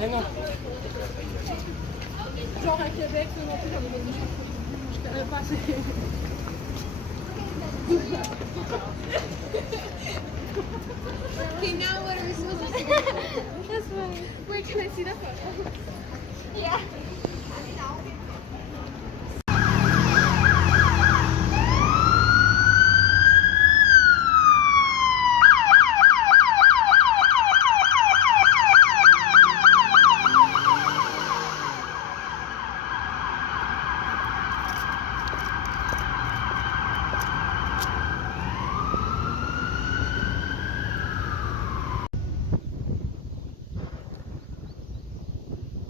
Vraiment. Genre à Québec, non plus, j'en ai mis des chansons. Je connais pas assez. Okay, now what are we supposed to do? That's funny. Wait, can I see that photo? Yeah.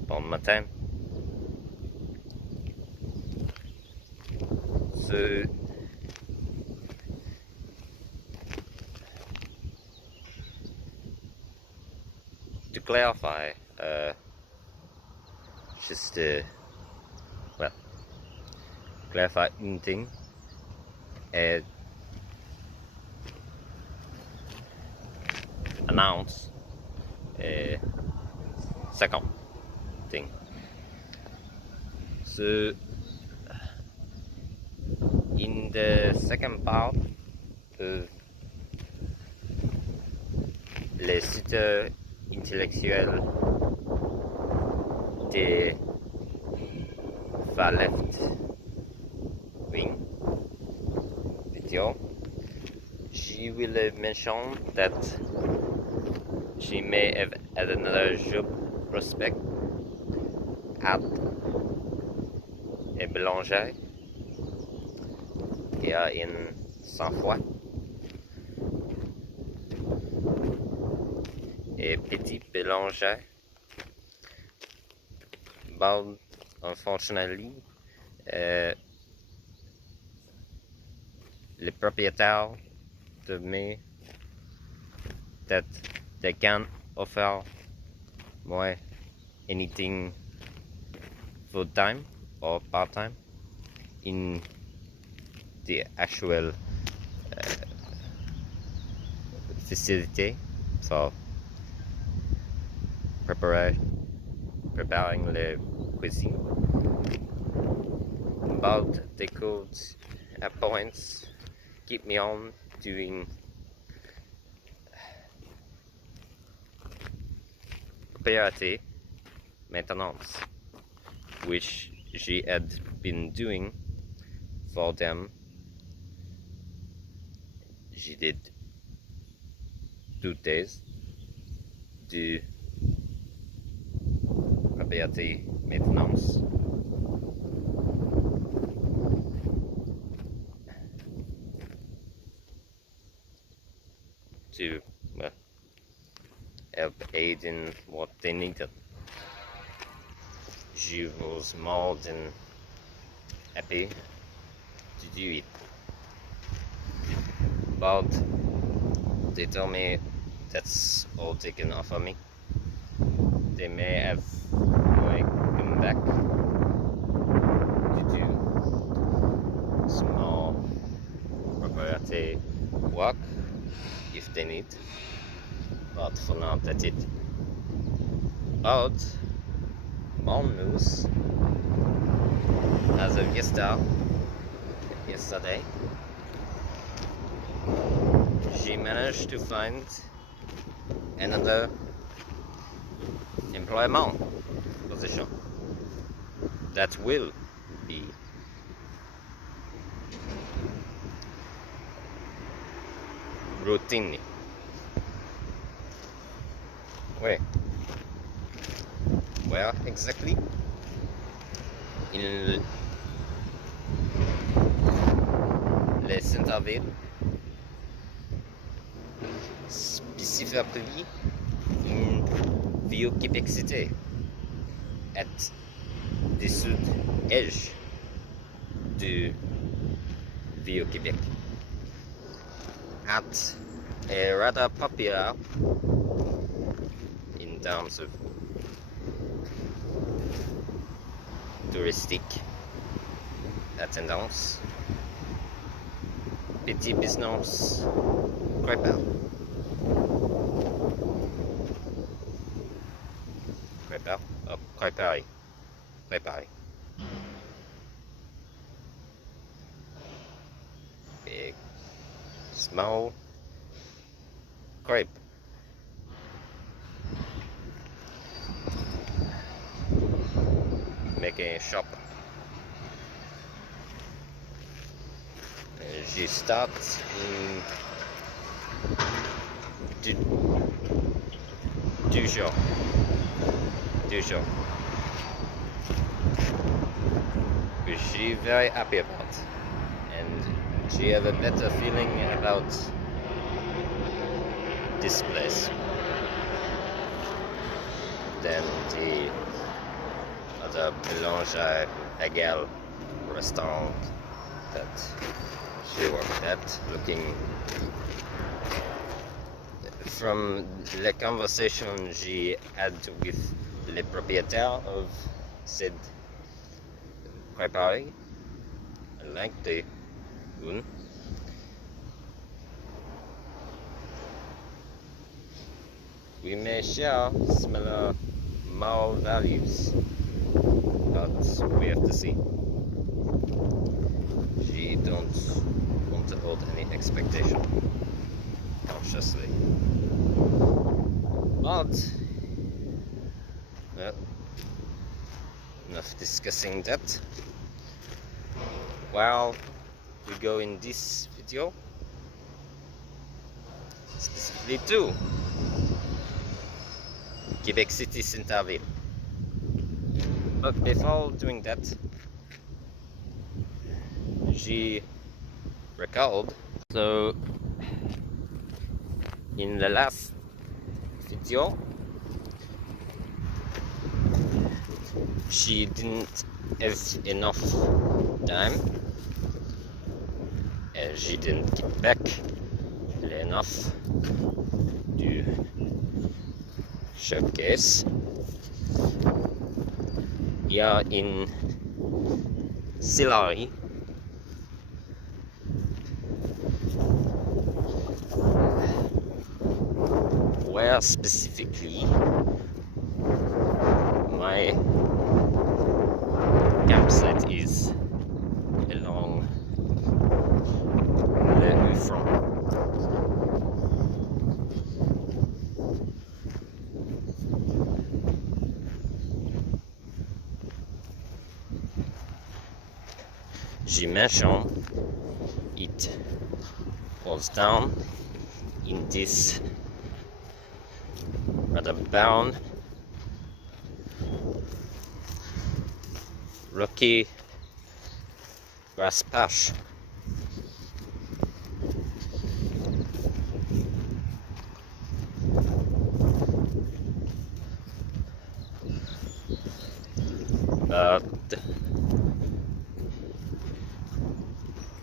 Bon matin. So, to clarify, just well, clarify une thing. Announce second thing. So, in the second part of les sites intellectuels de far left wing video, she will mention that she may have had another job prospect at a boulangerie here in Saint-Foy, a petit boulangerie, but unfortunately le propriétaire told me that they can't offer more anything full time or part time in the actual facility for preparing the cuisine, but they could at points keep me on doing operative maintenance, which she had been doing for them. She did 2 days de operative maintenance. To help aid in what they needed. She was more than happy to do it, but they told me that's all they can offer me. They may have come back to do small preparatory work if they need, but for now that's it. But more news as of yesterday, she managed to find another employment position that will be routine. Where exactly? In les centre-ville, specifically in Vieux-Québec City, at the sud-edge de Vieux-Québec, at a rather popular in terms of touristic attendance, petit business Crépin. préparé. Big, small, grape. Making a shop. She starts deux jours. Which she very happy about, and she have a better feeling about this place than the other Mélange à Égal restaurant that she worked at. Looking from the conversation she had with le propriétaire of said préparé, like the one. We may share similar moral values, but we have to see. She don't want to hold any expectation consciously. But well, enough discussing that. While we go in this video specifically to Quebec City Centerville. But before doing that, she recalled. So in the last video, she didn't have enough time, and she didn't get back enough to showcase. Here in Sillery, where specifically my campsite is along the rue front. She mentioned it was down in this rather barren, rocky grass patch. But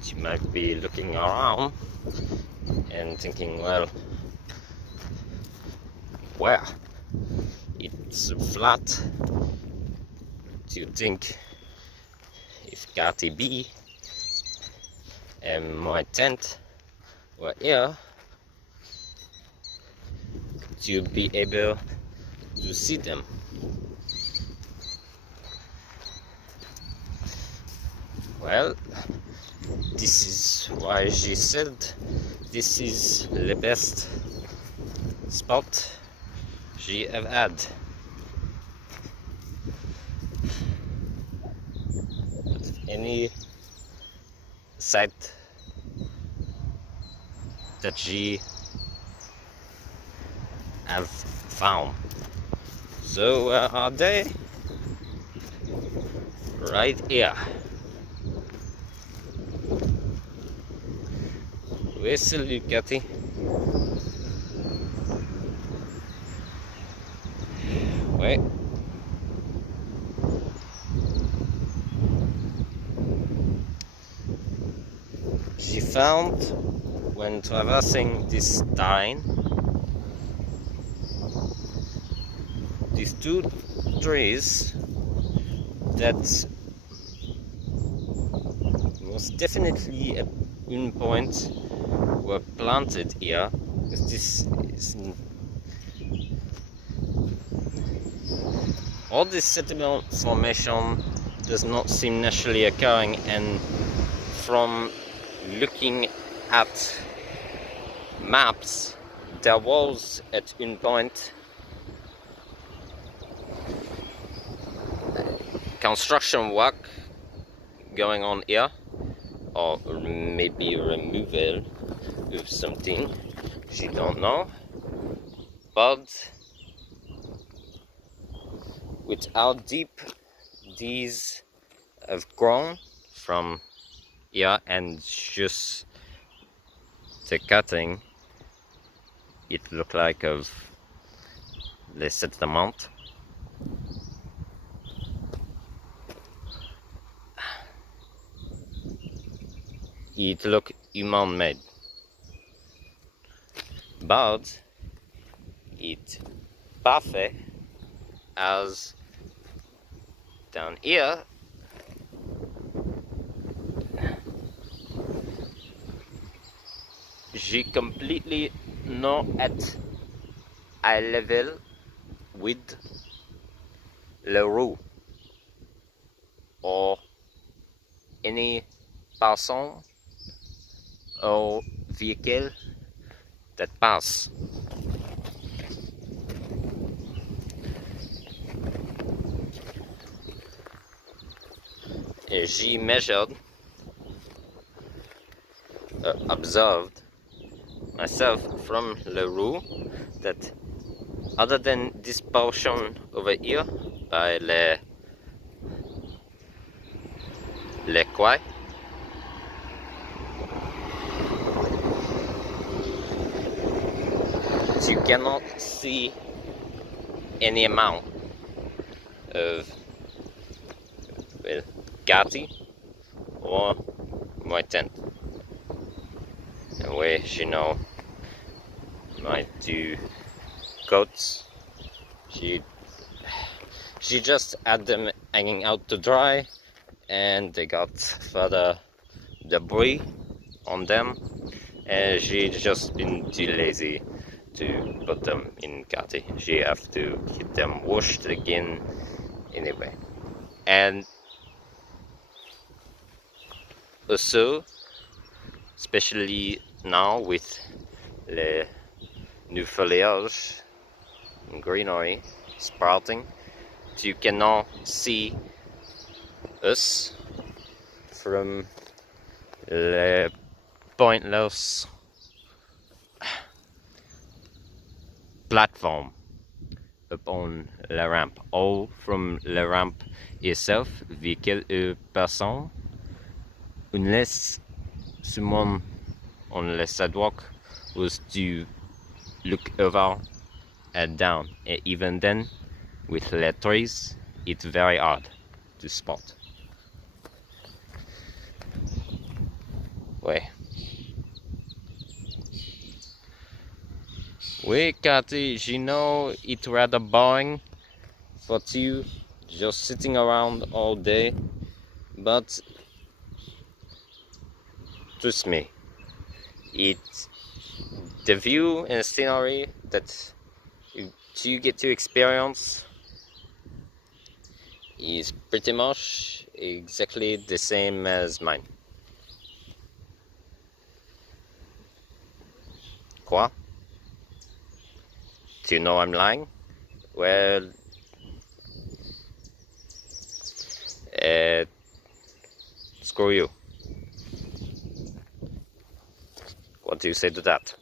you might be looking around and thinking, well, where? It's flat. Do you think if Carti B and my tent were here, could you be able to see them? Well, this is why she said this is the best spot she have had. Any site that she have found. So where are they? Right here. Where's the Cathy? Wait. She found, when traversing this terrain, these two trees that most definitely at one point were planted here, because this is all this sediment formation does not seem naturally occurring, and from looking at maps, there was at one point construction work going on here, or maybe removal of something, she don't know, but with how deep these have grown from here and just the cutting, it look like of the settlement. It look human made, but it parfait as down here j'ai completely not at eye level with le roue or any person or vehicle that pass. J'ai measured, observed myself from le roue that other than this portion over here by les quai, you cannot see any amount of, well, Gatti or Muete. And where you know my two coats, she just had them hanging out to dry, and they got further debris on them, and she just been too lazy to put them in Gatti. She have to keep them washed again anyway. And also, especially now with the new foliage and greenery sprouting, you cannot see us from the pointless platform upon la ramp, or from la ramp itself, vehicle ou person, unless someone on the sidewalk was to look over and down, and even then with the trees it's very hard to spot. Ouais. Oui, Cathy, you know it's rather boring for you just sitting around all day, but trust me, it's the view and scenery that you get to experience is pretty much exactly the same as mine. Quoi? Do you know I'm lying? Well, screw you. What do you say to that?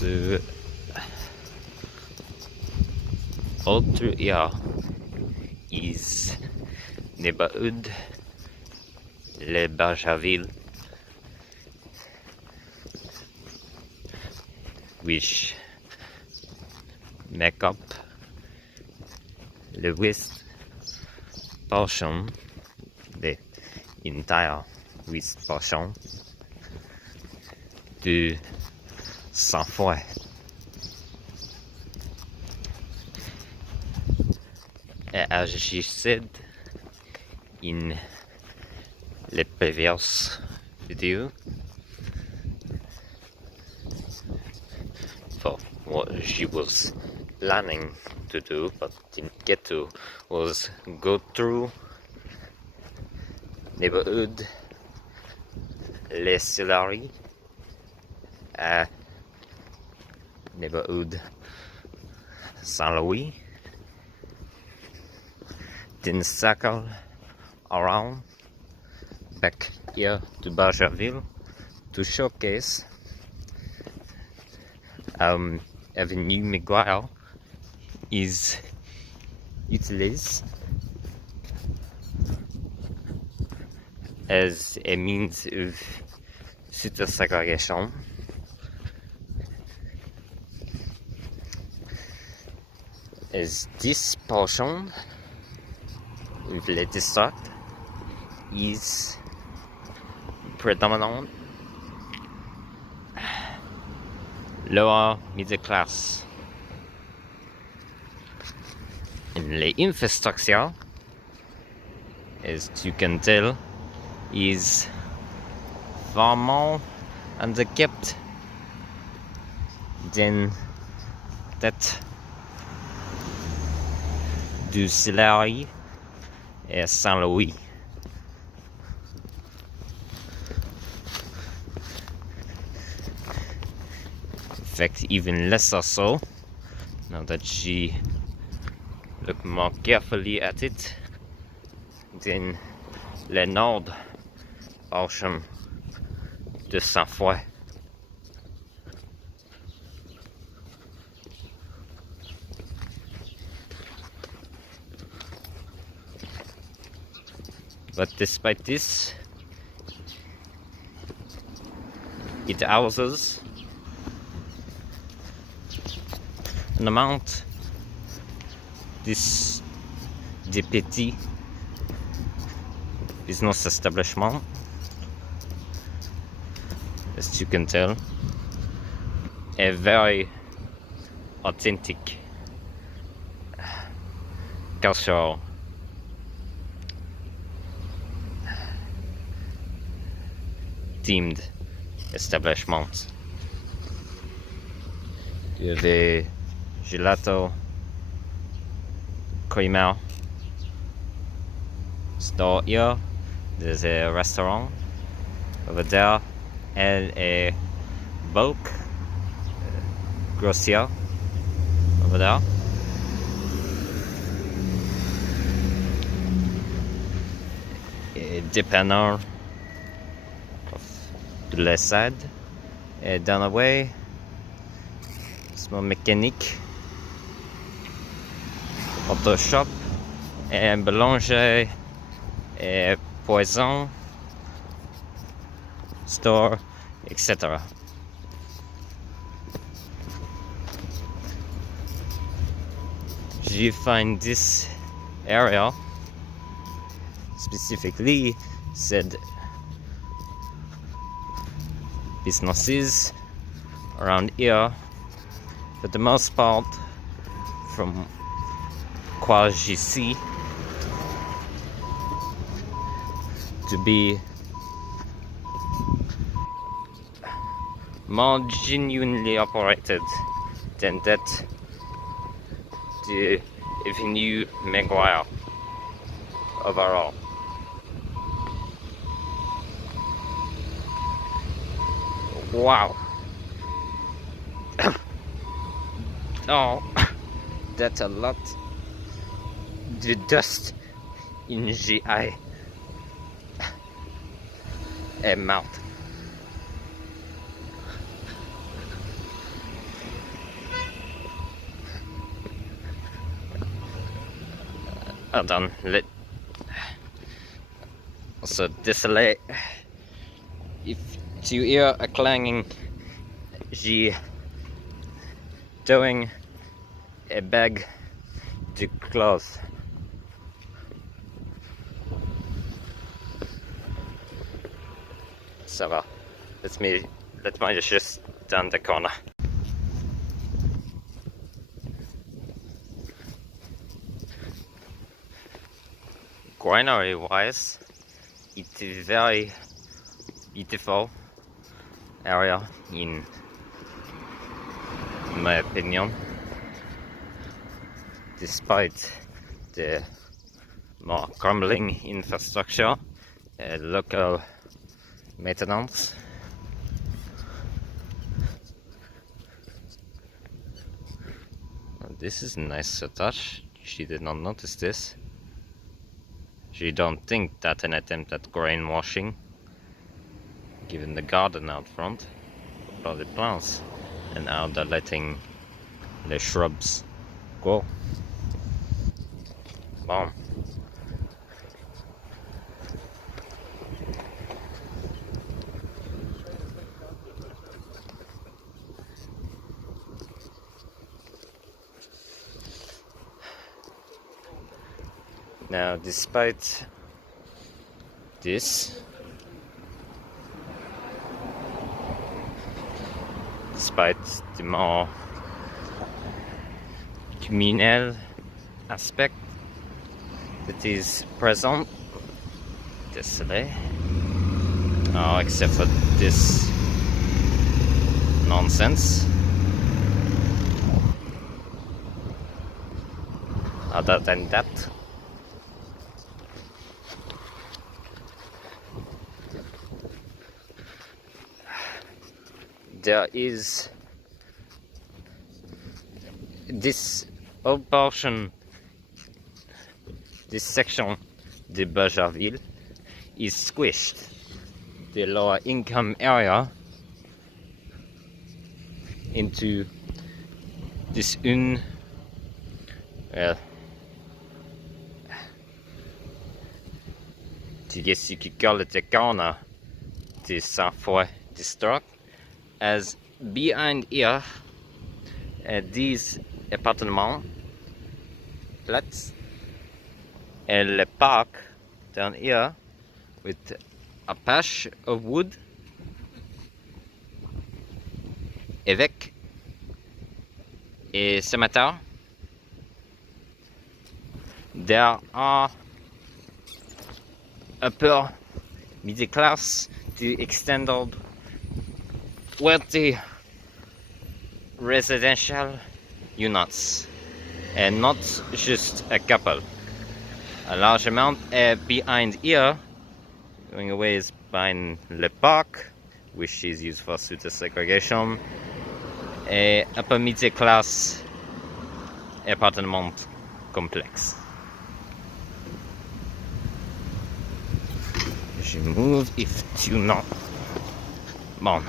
ce autre year is neighborhood Le Barjaville, which make up the west portion, the entire west portion de Saint-Foy. As she said in the previous video, for what she was planning to do but didn't get to was go through neighborhood Les Silleries, neighborhood Saint-Louis, then circle around back here to Barjaville to showcase Avenue Miguel is utilized as a means of city segregation, as this portion of the district is predominant lower middle class. And the infrastructure, as you can tell, is far more underkept than that du Silleries et Saint-Louis. In fact, even lesser so, now that she looked more carefully at it, than le nord portion de Saint-Foy. But despite this, it houses an amount this de petits business establishment, as you can tell, a very authentic cultural themed establishment. You have a gelato creamer store here. There's a restaurant over there and a bulk grocer over there. A dépanneur to the left side, and down the way, small mechanic, auto shop, and boulanger, a poison store, etc. You find this area specifically said businesses around here, for the most part, from what you see, to be more genuinely operated than that the Avenue Maguire overall. Wow. Oh, that's a lot. The dust in the eye and mouth. Pardon, also désolé if you hear a clanging. J'ai towing a bag to clothes. Ça va. Let me just down the corner. Greenery wise, it's a very beautiful area in my opinion, despite the more crumbling infrastructure, local maintenance. This is a nice touch. She did not notice this. She don't think that's an attempt at greenwashing, given the garden out front, all the plants, and now they're letting the shrubs go. Bon. Now, despite this, despite the more communal aspect that is present, désolé, except for this nonsense. Other than that, there is this whole portion, this section de Bajarville is squished. The lower income area into this I guess you could call it a corner, this Saint-Foy district, as behind here these apartments flats and the park down here with a patch of wood avec et ce matin there are upper middle class to extended wealthy residential units, and not just a couple. A large amount behind here, going away, is behind the park, which is used for suitor segregation. A upper middle class apartment complex. Je move if tu not. Bon.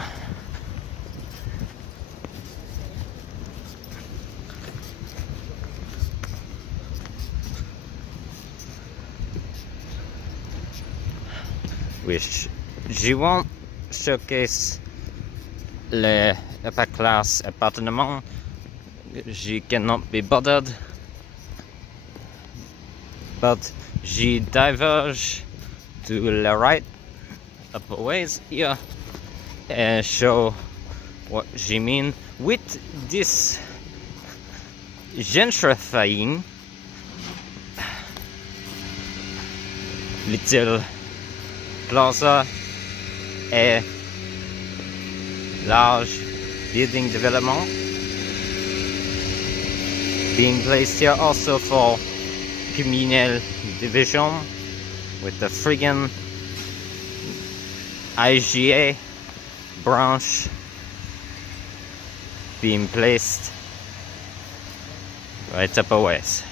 Which je won't showcase le upper class appartement. Je cannot be bothered, but je diverge to the right upper ways here and show what je mean with this gentrifying little plaza, a large building development being placed here also for communal division, with the friggin' IGA branch being placed right up a ways.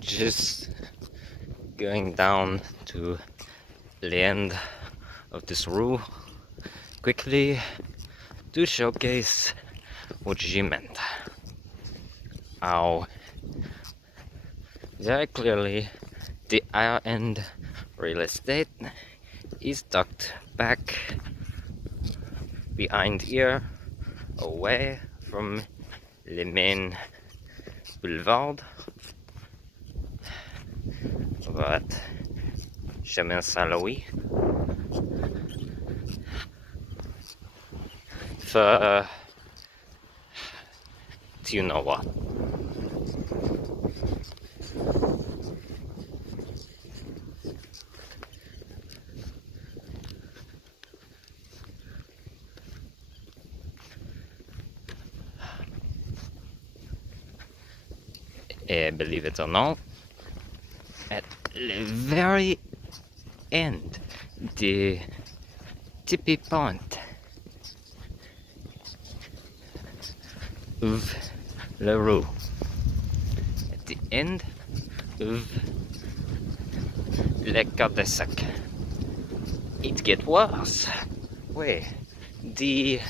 just going down to the end of this rue quickly to showcase what she meant. How very clearly the higher end real estate is tucked back behind here, away from the main boulevard. But chemin Saint-Louis for do you know what? Believe it or not, at the very end, the tippy point of the rue, at the end of le cul-de-sac, it gets worse. Where the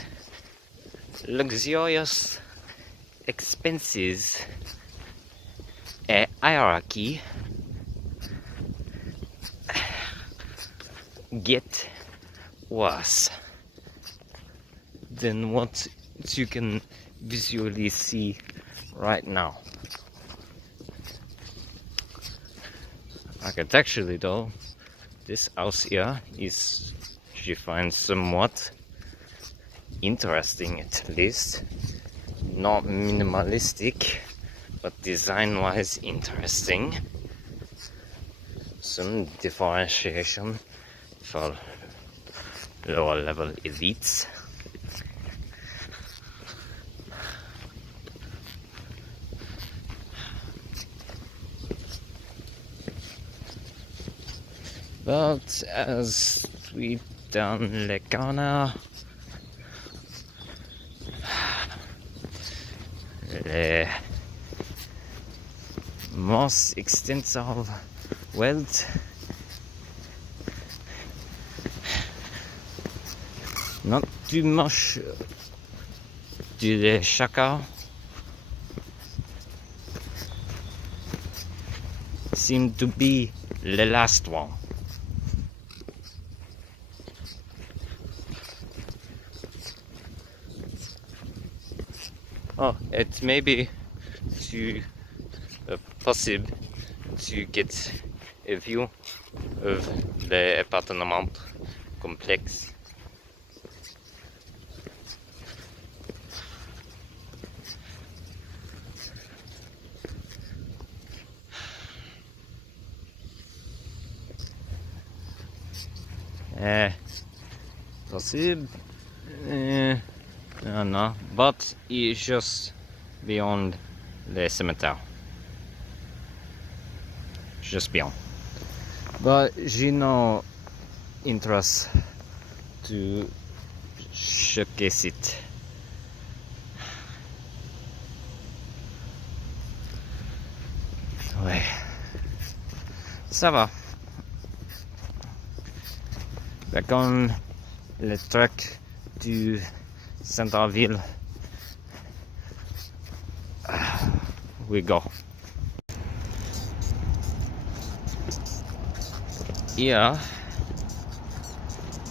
luxurious expenses hierarchy get worse than what you can visually see right now. Architecturally though, this house here is, she finds, somewhat interesting, at least. Not minimalistic, but design-wise interesting. Some differentiation for lower level elites. But as we turn the corner, the most extensive wealth not too much to the chaka seem to be the last one. Oh, it may be too possible to get a view of the appartement complex. Possible? No, but it's just beyond the cemetery. Just beyond. But j'ai no interest to showcase it. Ouais. Ça va. Comme le truck du centre-ville, we go. Here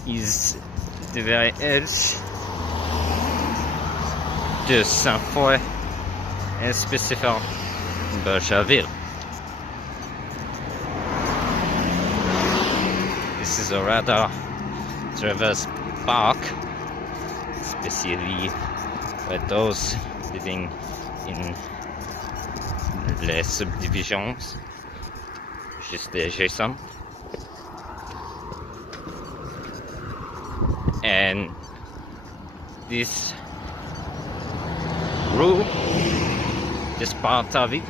is the very edge de Saint-Foy and specific Boucherville. This is a rather traverse park, especially for those living in les subdivisions just adjacent. And this rue, this part of it,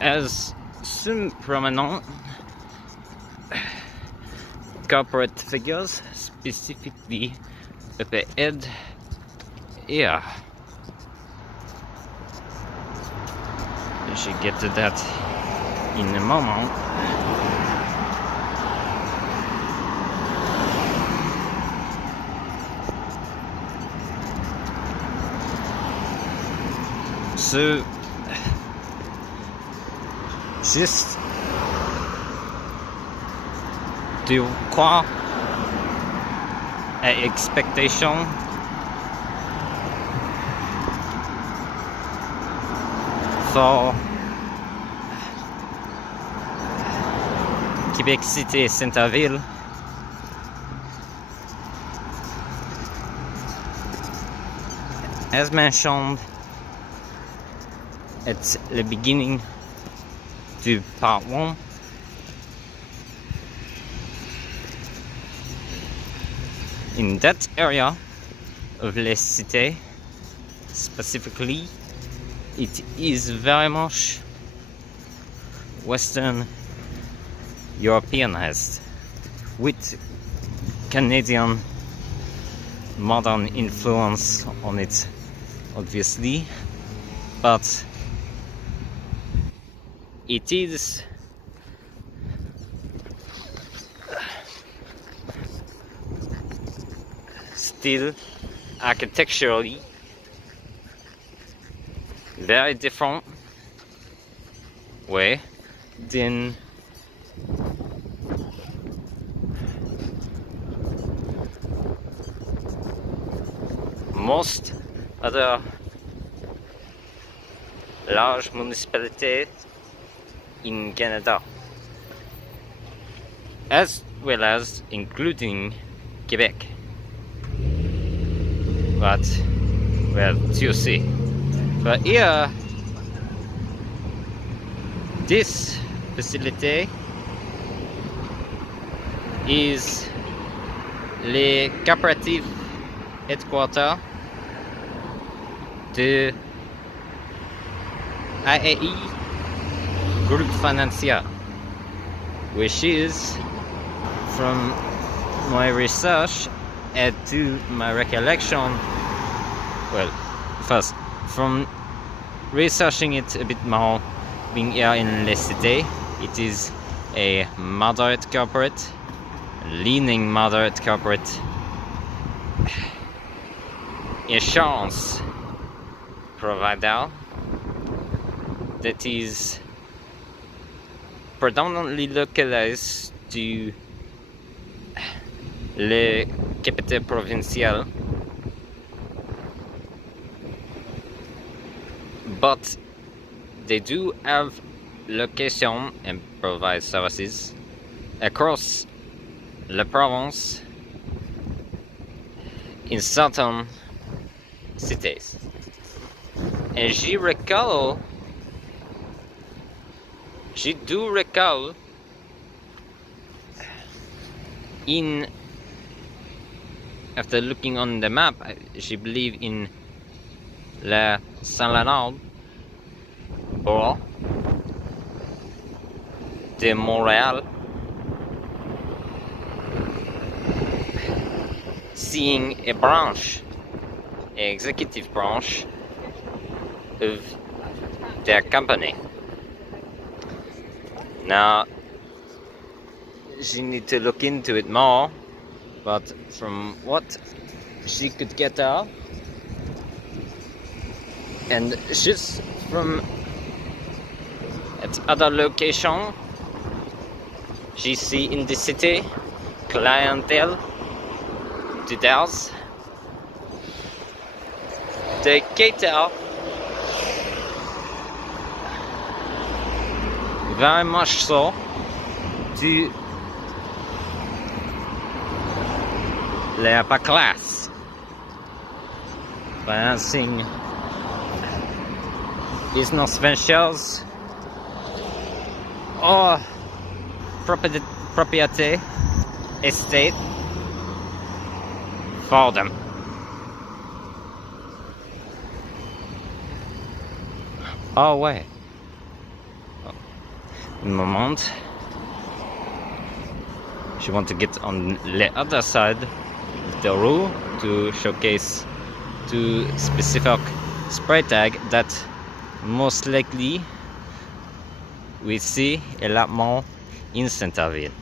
has some prominent corporate figures, specifically up ahead yeah, I should get to that in a moment. So, juste, tu crois à expectation for Québec City Centerville. As mentioned at the beginning to part 1, in that area of La Cité specifically, it is very much Western Europeanized with Canadian modern influence on it, obviously, but it is still architecturally very different way than most other large municipalities in Canada, as well as including Quebec. But, well, you see. But here, this facility is the cooperative headquarters de AEI Group Financier, which is, from my research and to my recollection, well, first, from researching it a bit more, being here in La Cité, it is a moderate corporate, leaning moderate corporate insurance provider that is predominantly localized to le capitale provincial, but they do have location and provide services across la province in certain cities. And je do recall in, after looking on the map, je believe in La Saint-Léonard or de Montréal, seeing a branch, an executive branch of their company. Now, she need to look into it more, but from what she could get out, and just from at other location, she see in the city clientele to theirs. They cater very much so to the upper class, financing business ventures or property estate for them. Oh wait, a moment. She want to get on the other side of the row to showcase to specific spray tag that most likely we see a lot more in Centerville.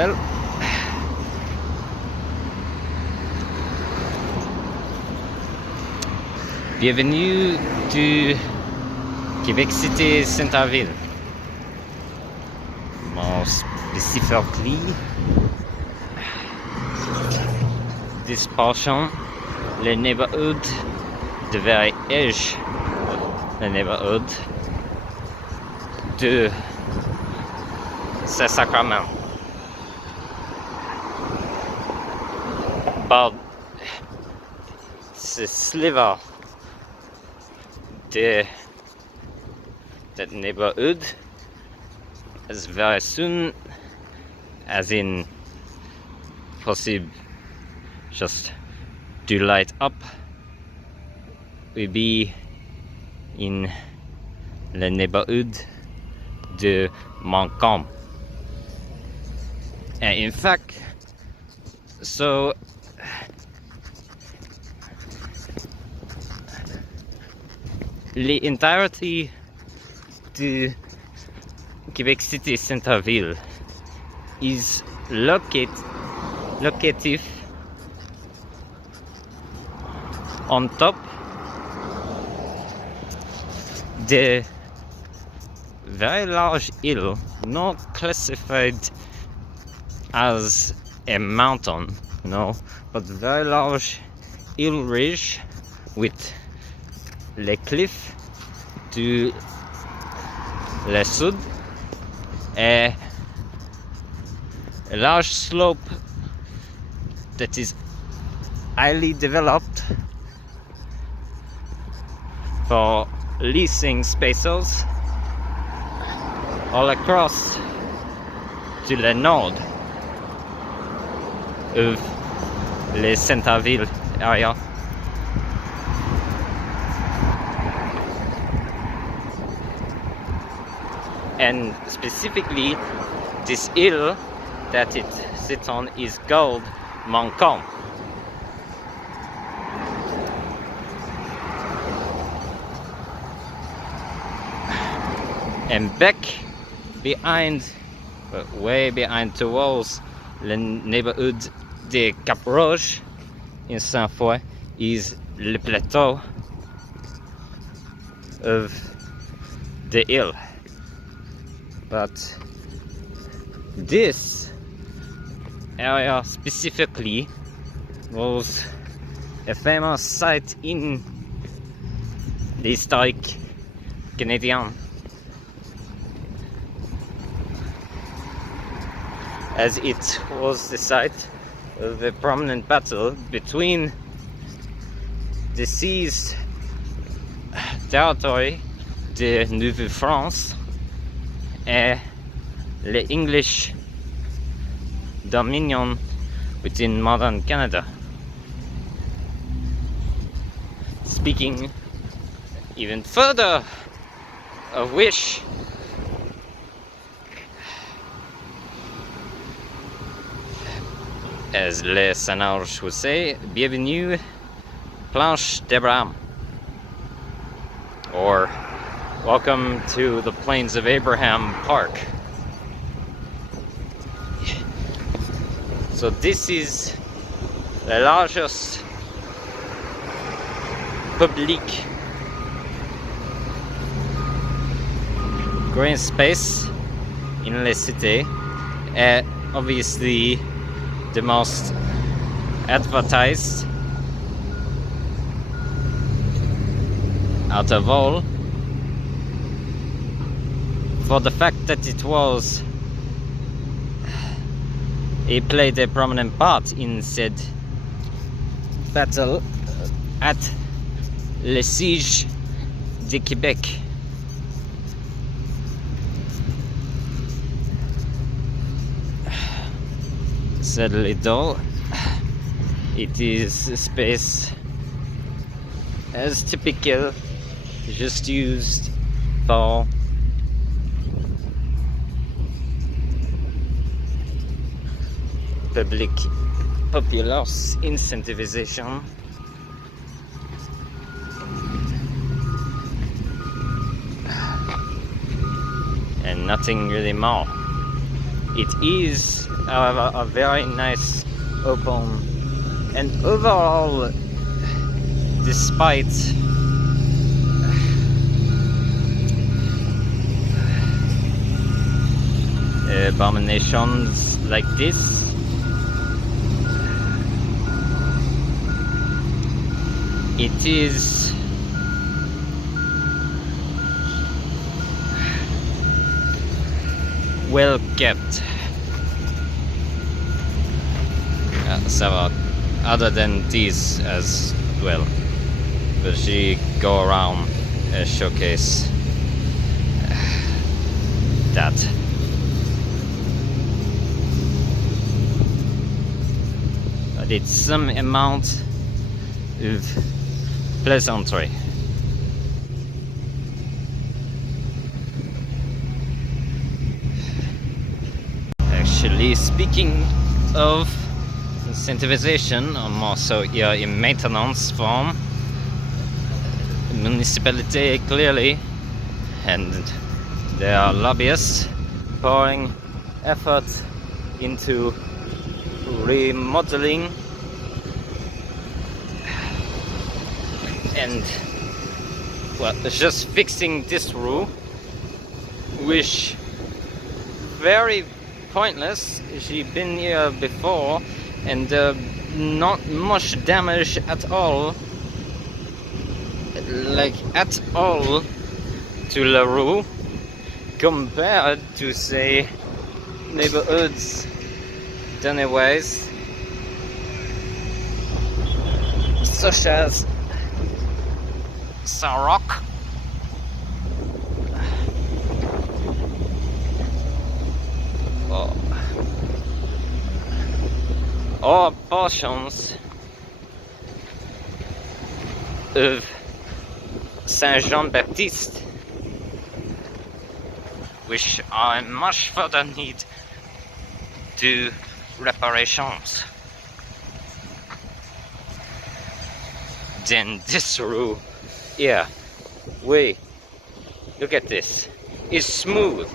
Well, bienvenue du Québec City Centerville. More specifically, this portion, le neighborhood, the very edge of the neighborhood de Saint-Sacrement. But it's a sliver de that neighborhood as very soon as in possible just to light up will be in the neighborhood de Montcalm. And in fact, so the entirety de Quebec City Centerville is located on top the very large hill, not classified as a mountain, you know, but very large hill ridge with les cliffs to le sud, a large slope that is highly developed for leasing spaces all across to the north of the Centerville area. And specifically, this hill that it sits on is called Montcalm. And back behind, way behind towards the neighborhood de Cap Rouge in Saint-Foy is le plateau of the hill. But this area specifically was a famous site in the historic Canadian, as it was the site of a prominent battle between the seized territory de Nouvelle-France and the English dominion within modern Canada. Speaking even further of which, as les Sanards would say, bienvenue Planche d'Abraham, or welcome to the Plains of Abraham Park. So this is the largest public green space in the city, and obviously the most advertised out of all, for the fact that it played a prominent part in said battle at le siege de Québec. Sadly though, it is a space as typical, just used for public populace incentivization. And nothing really more. It is have a very nice open, and overall, despite abominations like this, it is well kept. So other than these as well, but she go around showcase that. But it's some amount of pleasantry. Actually, speaking of incentivization, I'm also here in maintenance form. Municipality clearly, and there are lobbyists pouring effort into remodeling and, well, just fixing this roof, which very pointless. She's been here before, and not much damage at all, like at all, to the roof compared to, say, neighborhoods anyways, such as Saroc. Or portions of Saint-Jean-Baptiste, which are in much further need to reparations than this roof. Yeah, wait, look at this. It's smooth.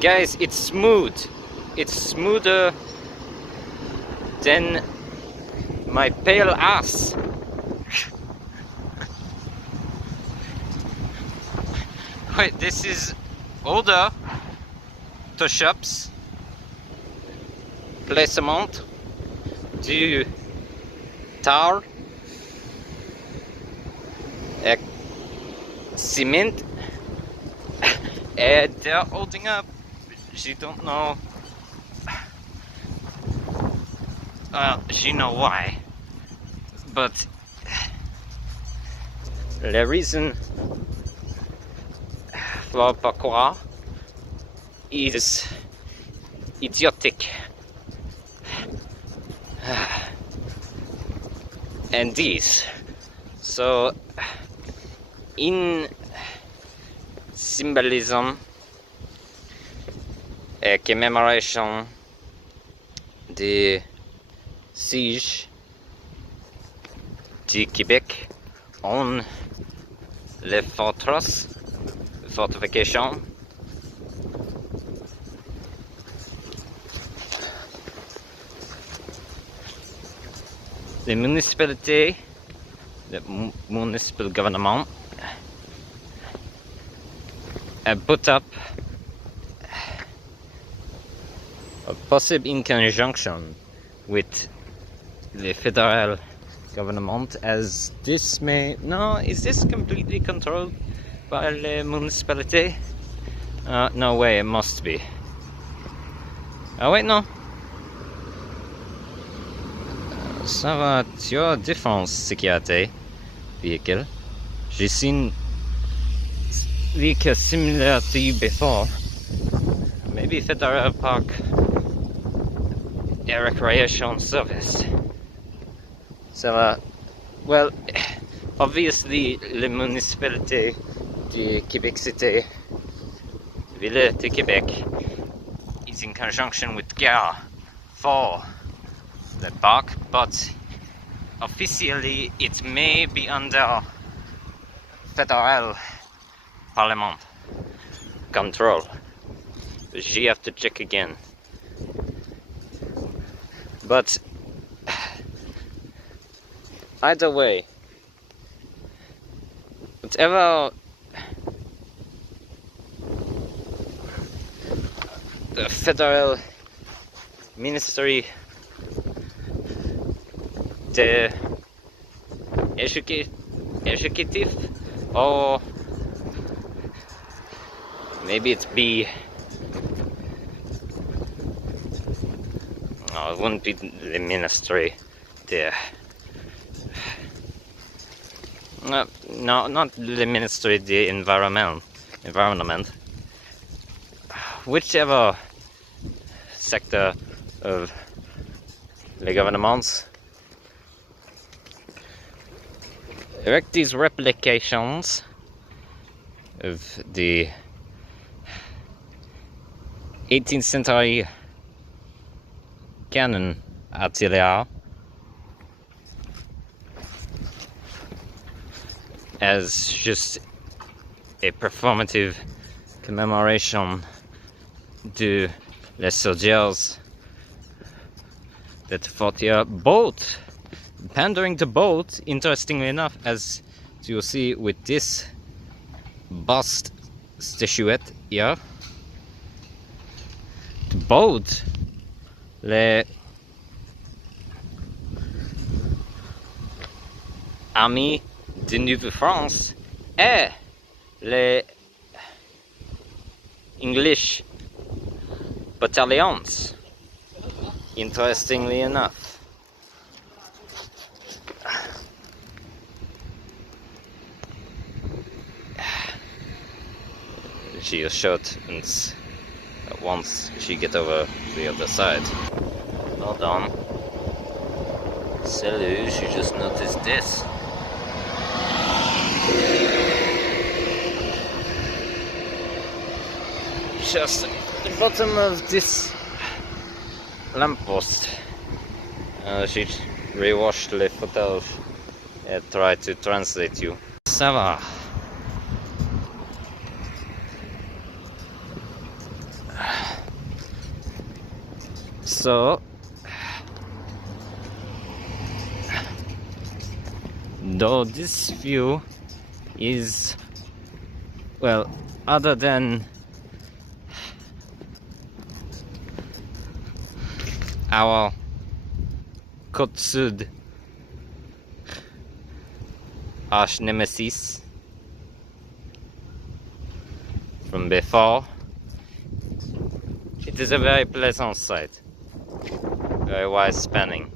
Guys, it's smooth. It's smoother than my pale ass. Wait, this is older touch-ups, placement, du tar, cement, and they're holding up. She don't know. She know why, but the reason for pourquoi is idiotic. And these, so in symbolism, a commemoration the siege du Québec on les fortifications. The municipality, the municipal government, put up, possibly in conjunction with the federal government, as this may... No, is this completely controlled by the municipality? No way, it must be. Oh wait, non. Ça va, tu as différentes sécurités véhicules. J'ai seen vehicles similar to you before. Maybe Federal Park a recreation service. So, well, obviously, the municipality de Québec City, Ville de Québec, is in conjunction with GAR for the park, but officially it may be under federal parliament control. She have to check again. But either way, whatever the federal ministry, the educative, or maybe it be, no, it wouldn't be the ministry, the no, not the ministry, the environment, whichever sector of the governments erect these replications of the 18th century cannon artillery as just a performative commemoration to les soldiers that fought here, both pandering to both, interestingly enough, as you'll see with this bust statuette here, to both les armées de Nouvelle-France et les English battalions, interestingly enough. She is shot and once she get over the other side. Hold on. Salut, she just noticed this. Just at the bottom of this lamppost. She rewashed les photos and tried to translate you. Ça va. So, though this view is, well, other than our Côte Sud arch nemesis from before, it is a very pleasant sight, very wide spanning,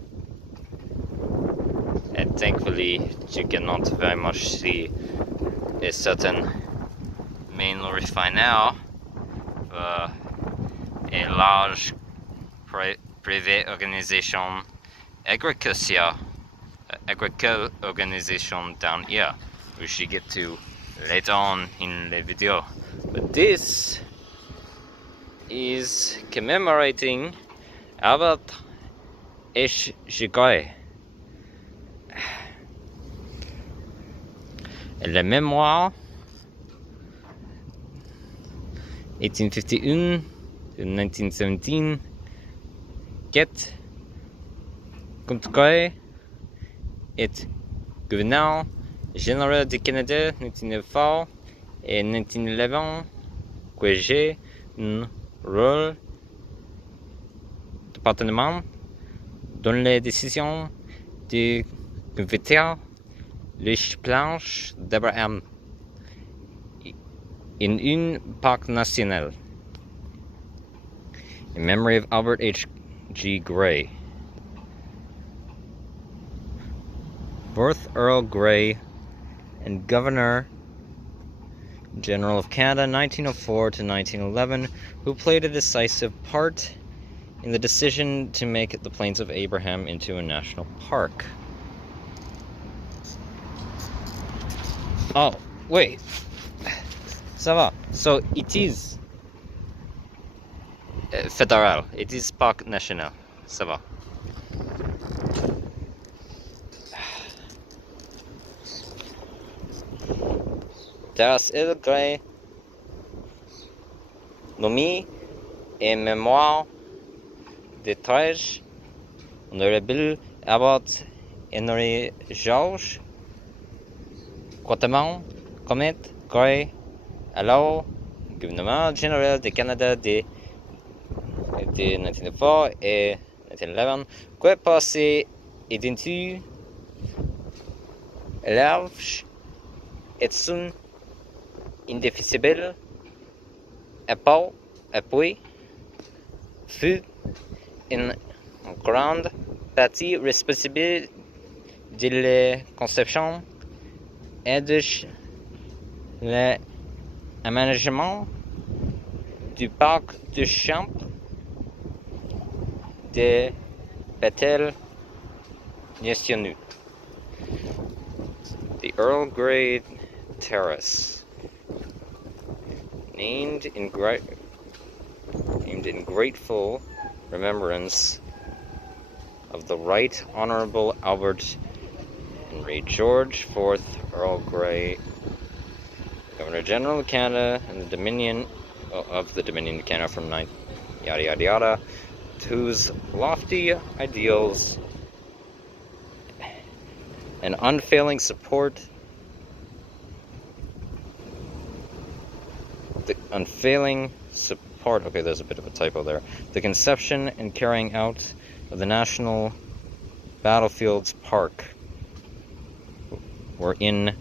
and thankfully you cannot very much see a certain main refinery for a large private organization, agricole organization down here, which you get to later on in the video. But this is commemorating Albert H. Gigoy. La mémoire 1851 to 1917. Get Comte est gouverneur général du Canada 1904 et 1911, que j'ai un rôle de partenaire dans les décisions de convertir les planches d'Abraham in un parc national. In memory of Albert H. G. Gray. Fourth Earl Grey and Governor General of Canada 1904 to 1911, who played a decisive part in the decision to make the Plains of Abraham into a national park. Oh, wait. Ça va. So it is federal. It is park national. Ça va. Terrasse Earl Grey nommé et mémoire de Trège, honorable Abbott Henry George, Quatemont, Comet, Gray, alors gouvernement général du Canada de 1904 et 1911, quoi passé identique large et son indéfisible appui fut une grande partie responsable de la conception et de l'aménagement du parc de champs de Bethel nationaux. The Earl Grey Terrace, named in grateful remembrance of the Right Honorable Albert Henry George IV Earl Grey, Governor General of Canada and the Dominion of Canada from 9 yada yada yada, to whose lofty ideals and unfailing support, okay, there's a bit of a typo there, the conception and carrying out of the National Battlefields Park were in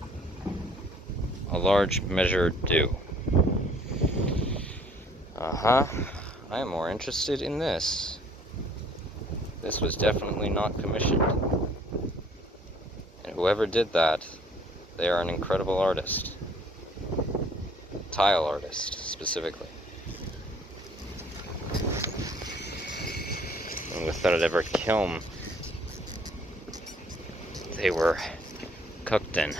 a large measure due. I am more interested in this. This was definitely not commissioned. And whoever did that, they are an incredible artist. Tile artist, specifically. And without ever kiln, they were cooked in.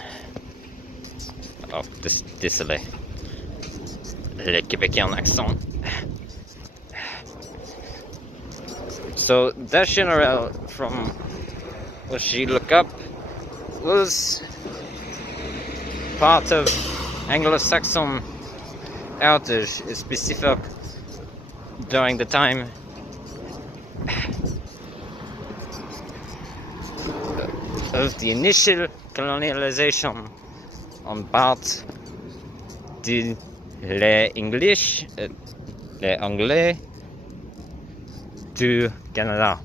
Oh, désolé. Le Québécois en accent. So that general, from what she looked up, was part of Anglo-Saxon heritage, specific during the time of the initial colonialization on part de les Anglais du Canada.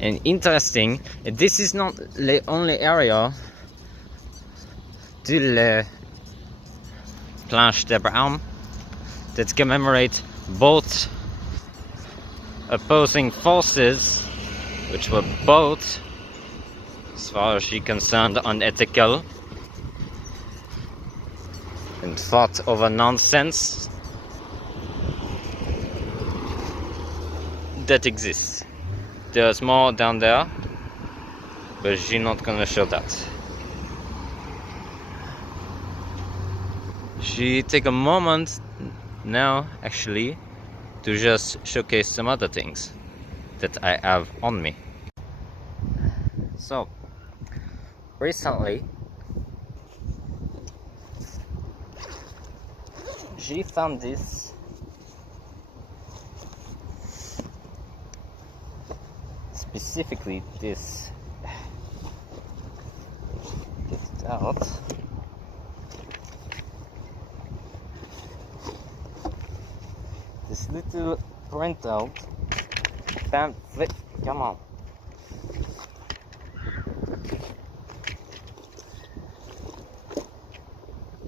And interesting, this is not the only area de la Planche de Braun that commemorate both opposing forces, which were both, as far as she concerned, unethical and fought over nonsense that exists. There's more down there, but she's not gonna show that. She take a moment now, actually, to just showcase some other things that I have on me. So, recently, she found this specifically this. Get it out. This little printout pamphlet. Come on.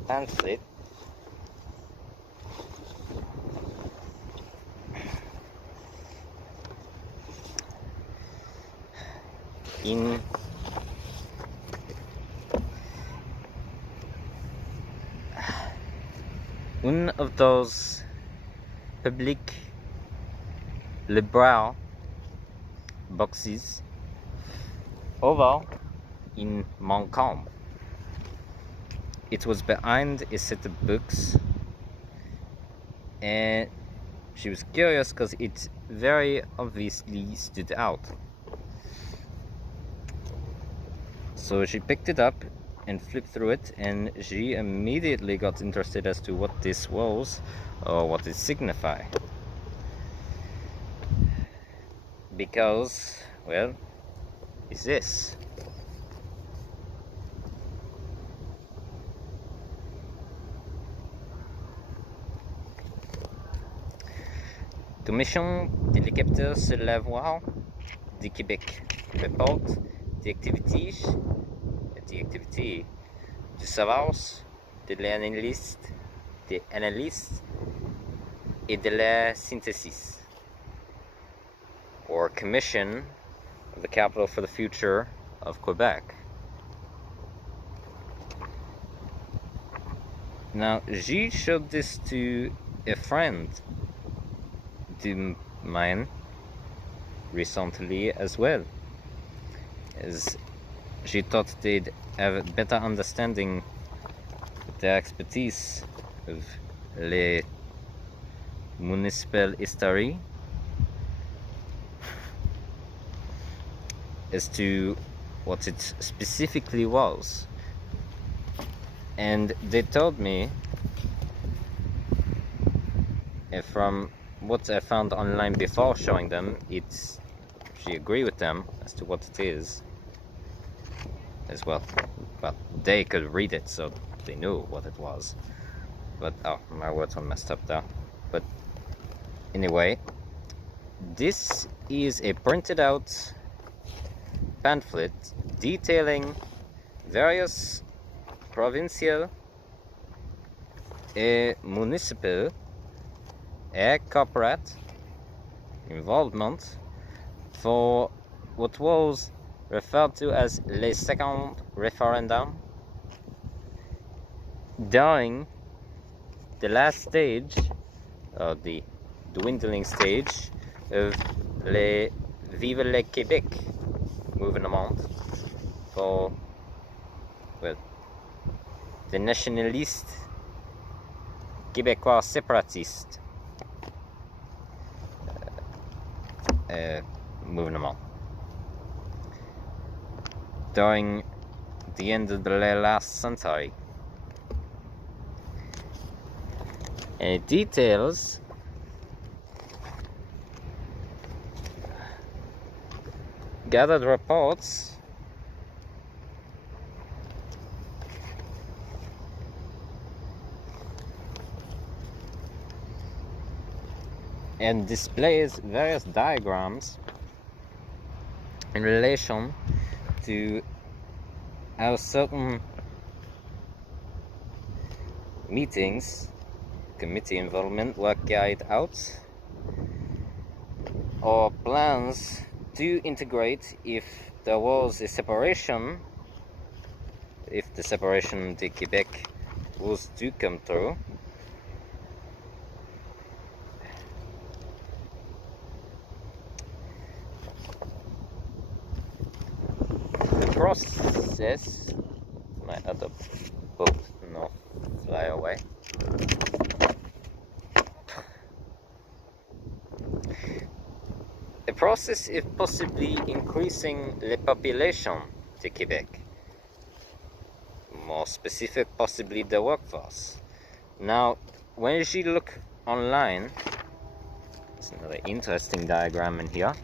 Pamphlet. In one of those public library boxes over in Montcalm. It was behind a set of books, and she was curious because it very obviously stood out. So she picked it up and flipped through it, and she immediately got interested as to what this was or what it signified. Because, well, it's this. Commission de l'hélicoptère sur la voie du Québec reporte des activités du savoir, de l'analyste, des analystes et de la synthesis, or Commission of the Capital for the Future of Quebec. Now, she showed this to a friend of mine recently as well, as she thought they'd have a better understanding of the expertise of les municipal history as to what it specifically was. And they told me, from what I found online before showing them, she agreed with them as to what it is as well. But they could read it, so they knew what it was. But oh, my words are messed up there. But anyway, this is a printed out pamphlet detailing various provincial and municipal and corporate involvement for what was referred to as le second referendum during the last stage, or the dwindling stage, of le Vive le Québec movement for, well, the nationalist Québécois separatist movement during the end of the last century. And it details gathered reports and displays various diagrams in relation to how certain meetings, committee involvement, were carried out, or plans to integrate if there was a separation, if the separation de Québec was to come through. The process, my other book, no, fly away. A process is possibly increasing the population to Quebec, more specific, possibly the workforce. Now, when you look online, there's another interesting diagram in here.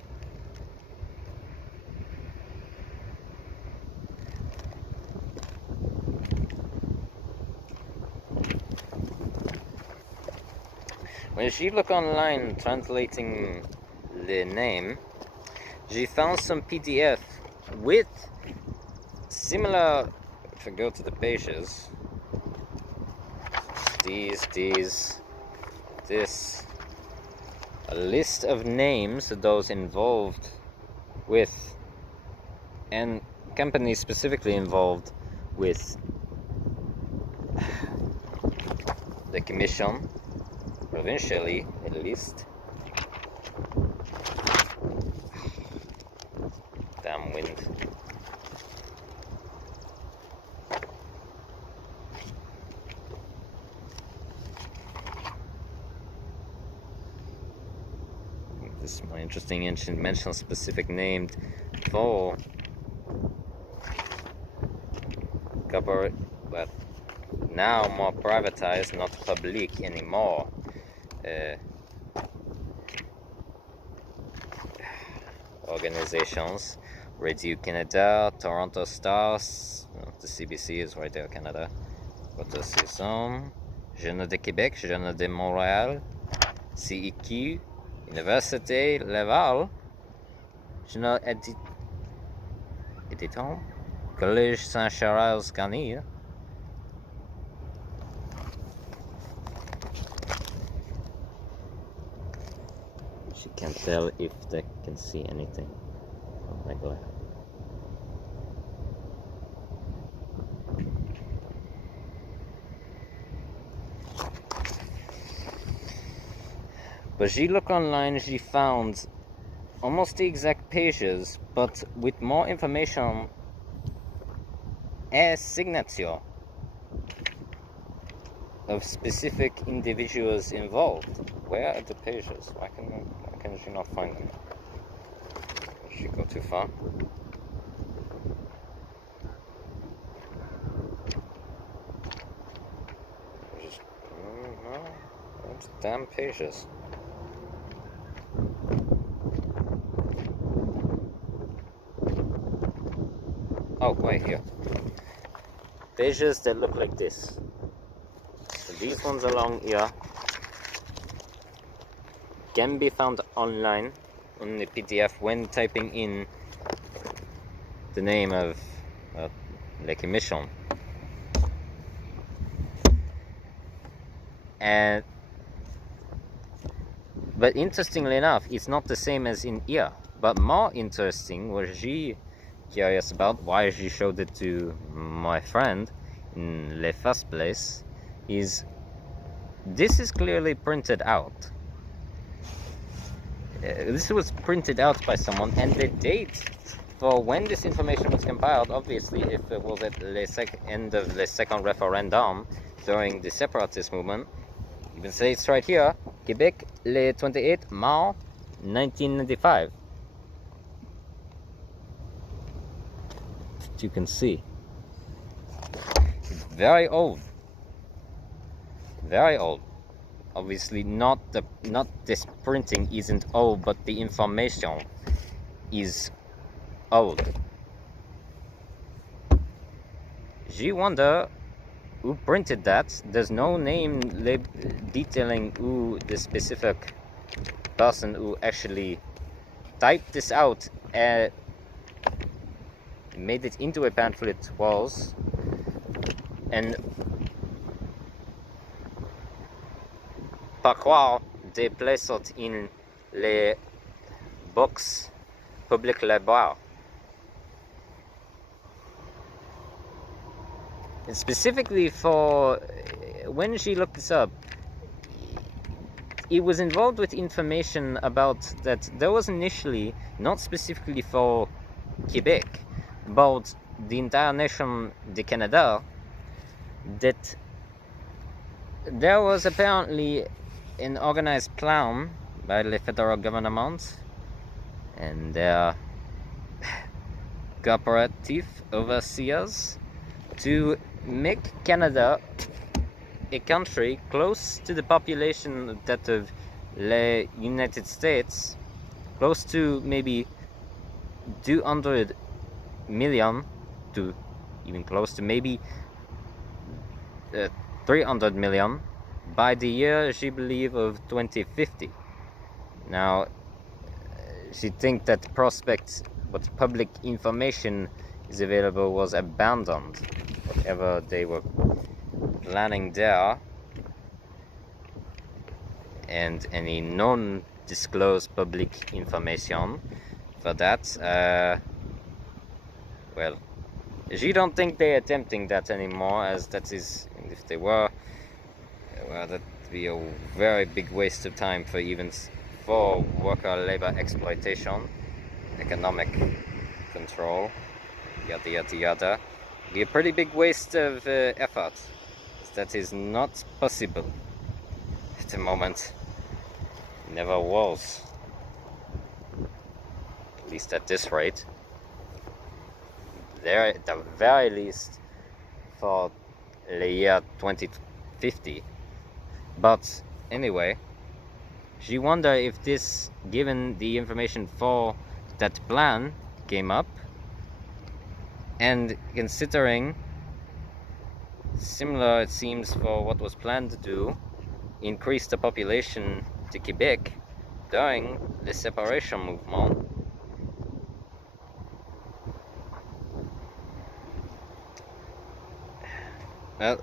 When she looked online translating the name, she found some PDF with similar, if I go to the pages, this, a list of names of those involved with, and companies specifically involved with the commission, provincially at least. Damn wind. This is more interesting, and she mentioned specific named for corporate, but now more privatized, not public anymore. Organizations, Radio Canada, Toronto Stars, the CBC is right there, Canada. Votre saison, Journal de Québec, Journal de Montréal, CEQ, Université Laval, Journal Éditant, Collège Saint-Charles-Garnier. She can't tell if they can see anything from my glass. But she looked online, she found almost the exact pages, but with more information as signature of specific individuals involved. Where are the pages? Why can she not find them? Did she go too far? Just, no, those damn pages. Oh, wait, here. Pages that look like this. So these ones along here can be found online on the PDF when typing in the name of La Commission. But interestingly enough, it's not the same as in here. But more interesting was she curious about why she showed it to my friend in the first place is this is clearly printed out. This was printed out by someone, and the date for when this information was compiled, obviously if it was at the end of the second referendum during the separatist movement, you can say it's right here, Quebec, le 28 March 1995. You can see it's very old, obviously not this printing isn't old, but the information is old. You wonder who printed that. There's no name detailing who the specific person who actually typed this out and made it into a pamphlet was, and par croire they placed it in les box public là-bas. And specifically for when she looked this up, it was involved with information about that there was initially not specifically for Quebec, but the entire nation de Canada, that there was apparently an organized plan by the federal government and their cooperative overseers to make Canada a country close to the population that of the United States, close to maybe 200 million to even close to maybe 300 million by the year she believed of 2050. Now she think that prospect what public information is available was abandoned, whatever they were planning there, and any non-disclosed public information for that, well, she don't think they're attempting that anymore, as that is, if they were, well, that'd be a very big waste of time for even for worker labor exploitation, economic control, yada yada yada. Be a pretty big waste of effort. That is not possible at the moment. Never was, at least at this rate. There, at the very least, for the year 2050. But anyway, she wondered if this, given the information for that plan came up, and considering similar it seems for what was planned to do, increase the population to Quebec during the separation movement. Well,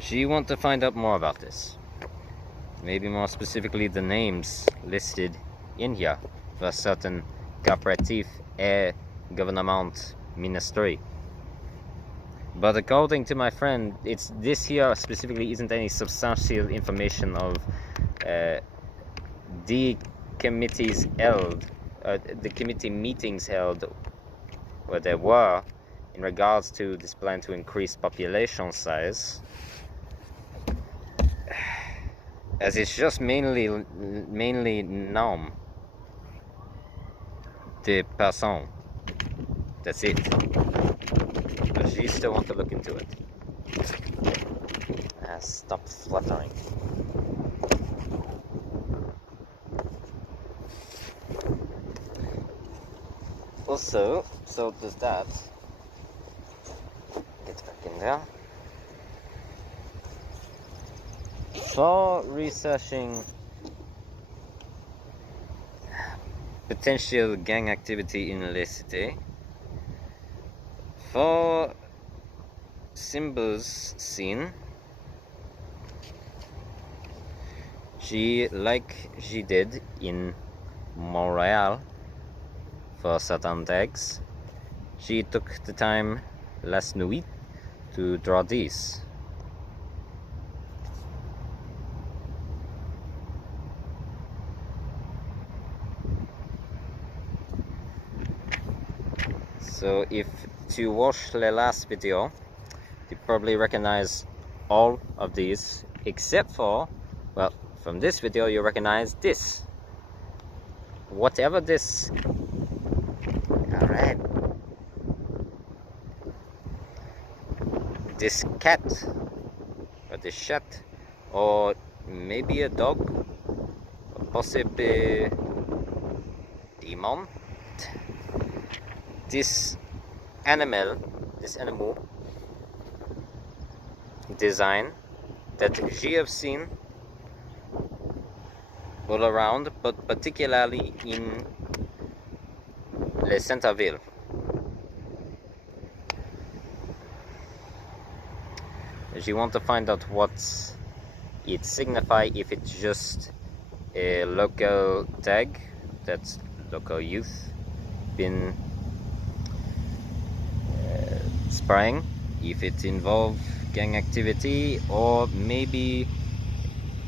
she wants to find out more about this. Maybe more specifically the names listed in here for certain cooperative et government ministry. But according to my friend, it's this here specifically isn't any substantial information of the committees held, the committee meetings held where there were in regards to this plan to increase population size, as it's just mainly nom de person. That's it. But she still wants to look into it. Stop fluttering. Also, so does that. Get back in there. For researching potential gang activity in Les Cités, for symbols seen, like she did in Montreal for certain tags, she took the time last nuit to draw these. So if you watch the last video, you probably recognize all of these, except for, well, from this video you recognize this. Whatever this, alright, this cat, or this chat, or maybe a dog, or possibly demon. This animal design that she have seen all around, but particularly in Le Centerville. She want to find out what it signifies, if it's just a local tag that local youth been spraying, if it involves gang activity, or maybe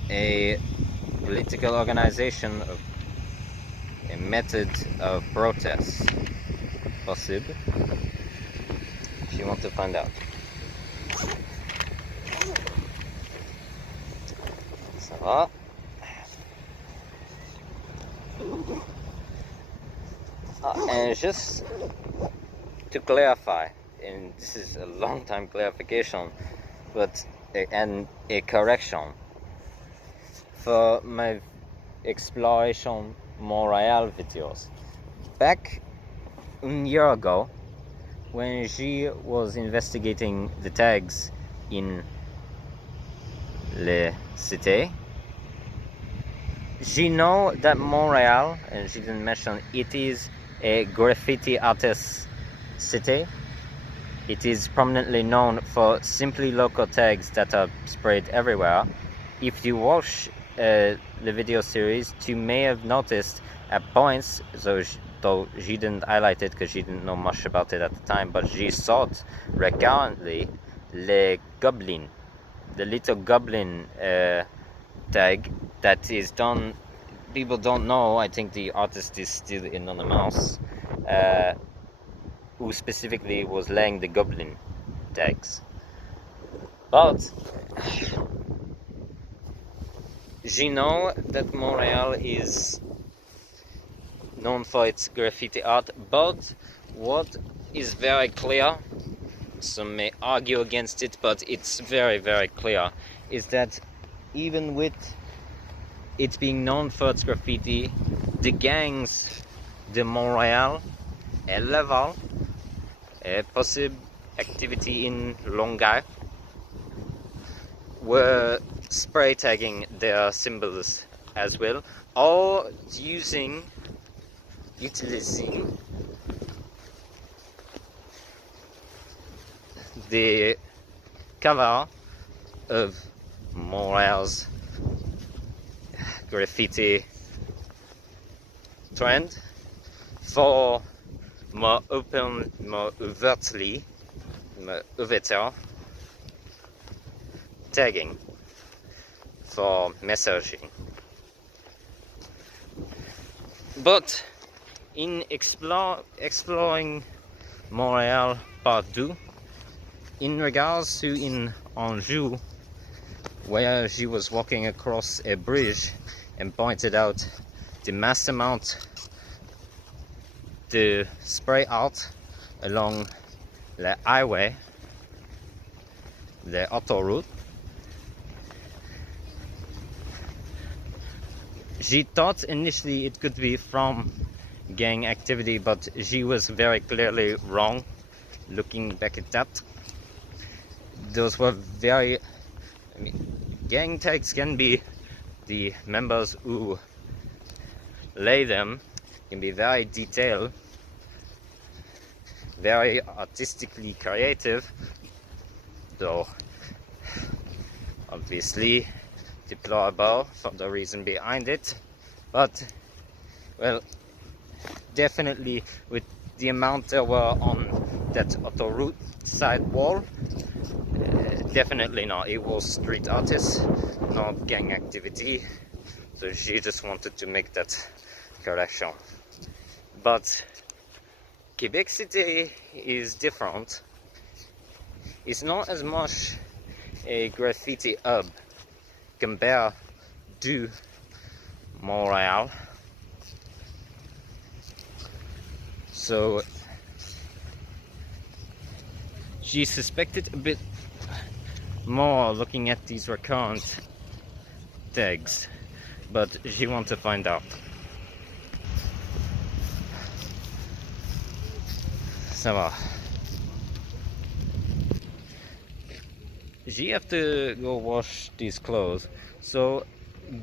a political organization, of a method of protest. Possible. She wants to find out. Ça va? And just to clarify, and this is a long time clarification, but and a correction for my exploration Montreal videos. Back a year ago, when she was investigating the tags in Les Cités, she know that Montreal, and she didn't mention, it is a graffiti artist city. It is prominently known for simply local tags that are sprayed everywhere. If you watch the video series, you may have noticed at points, though she didn't highlight it because she didn't know much about it at the time, but she saw it recurrently, le goblin, the little goblin tag that is done. People don't know, I think the artist is still anonymous, who specifically was laying the goblin tags. But you know that Montreal is known for its graffiti art, but what is very clear. Some may argue against it, but it's very, very clear, is that even with it being known for its graffiti, the gangs de Montréal et Laval, a possible activity in Longueuil, were spray tagging their symbols as well, or utilizing the cover of Montreal's graffiti trend for more open, more overtly, more ouverture tagging for messaging. But in exploring Montreal Part 2, in regards to in Anjou, where she was walking across a bridge and pointed out the mass amount to spray out along the highway, the autoroute, she thought initially it could be from gang activity, but she was very clearly wrong looking back at that. Those were very, I mean, gang tags can be the members who lay them, can be very detailed, very artistically creative, though obviously deplorable for the reason behind it. But, well, definitely with the amount there were on that autoroute side wall, definitely not. It was street artists, not gang activity. So she just wanted to make that correction. But Quebec City is different. It's not as much a graffiti hub compared to Montreal. So she suspected a bit more looking at these recurrent tags, but she wants to find out. Ça va. She have to go wash these clothes, so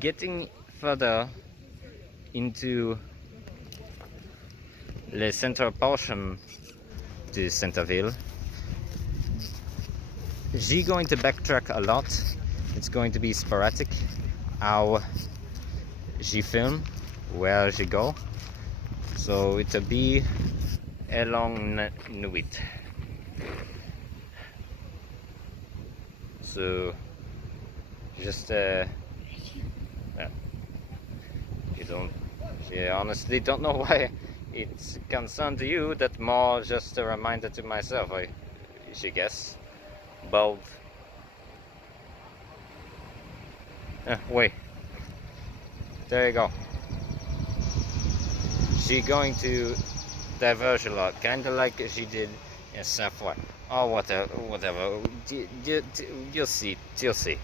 getting further into the central portion to Centerville, she's going to backtrack a lot. It's going to be sporadic how she film, where she go, so it'll be a long nuit. So just you honestly don't know why it's concerned to you. That more just a reminder to myself, I should guess. Both. Wait. There you go. She going to diverge a lot, kinda like she did in Savoy. Oh, whatever. You'll see. You'll see.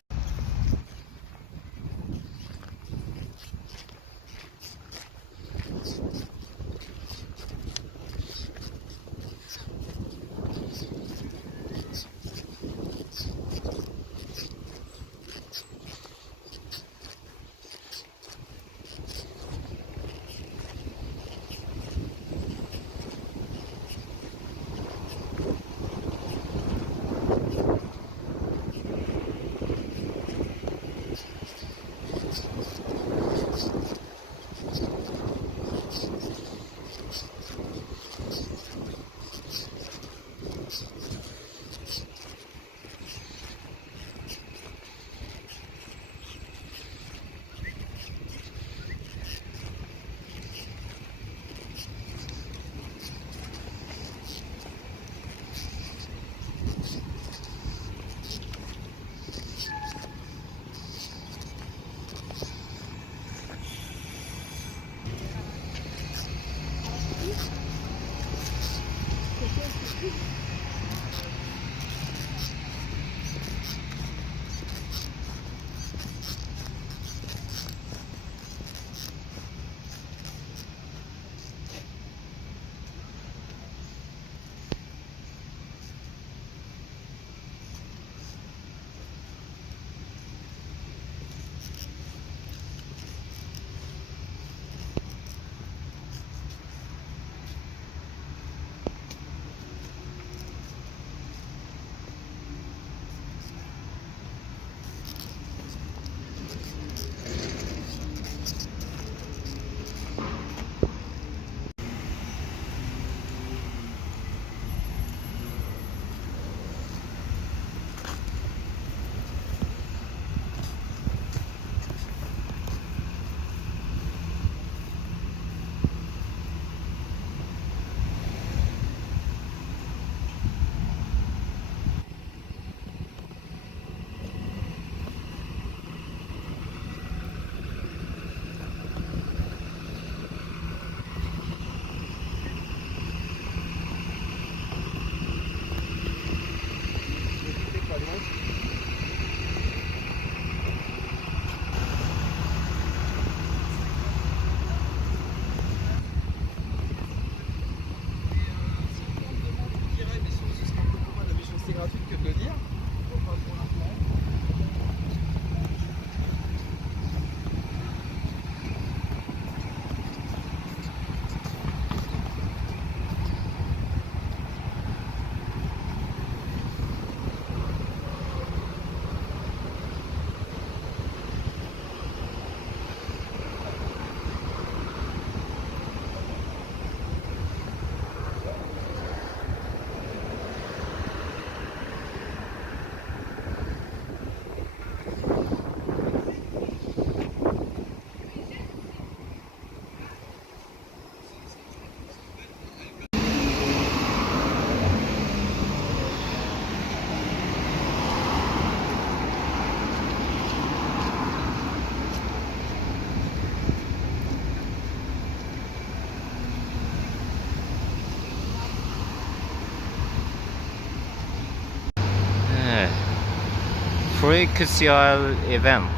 provincial event.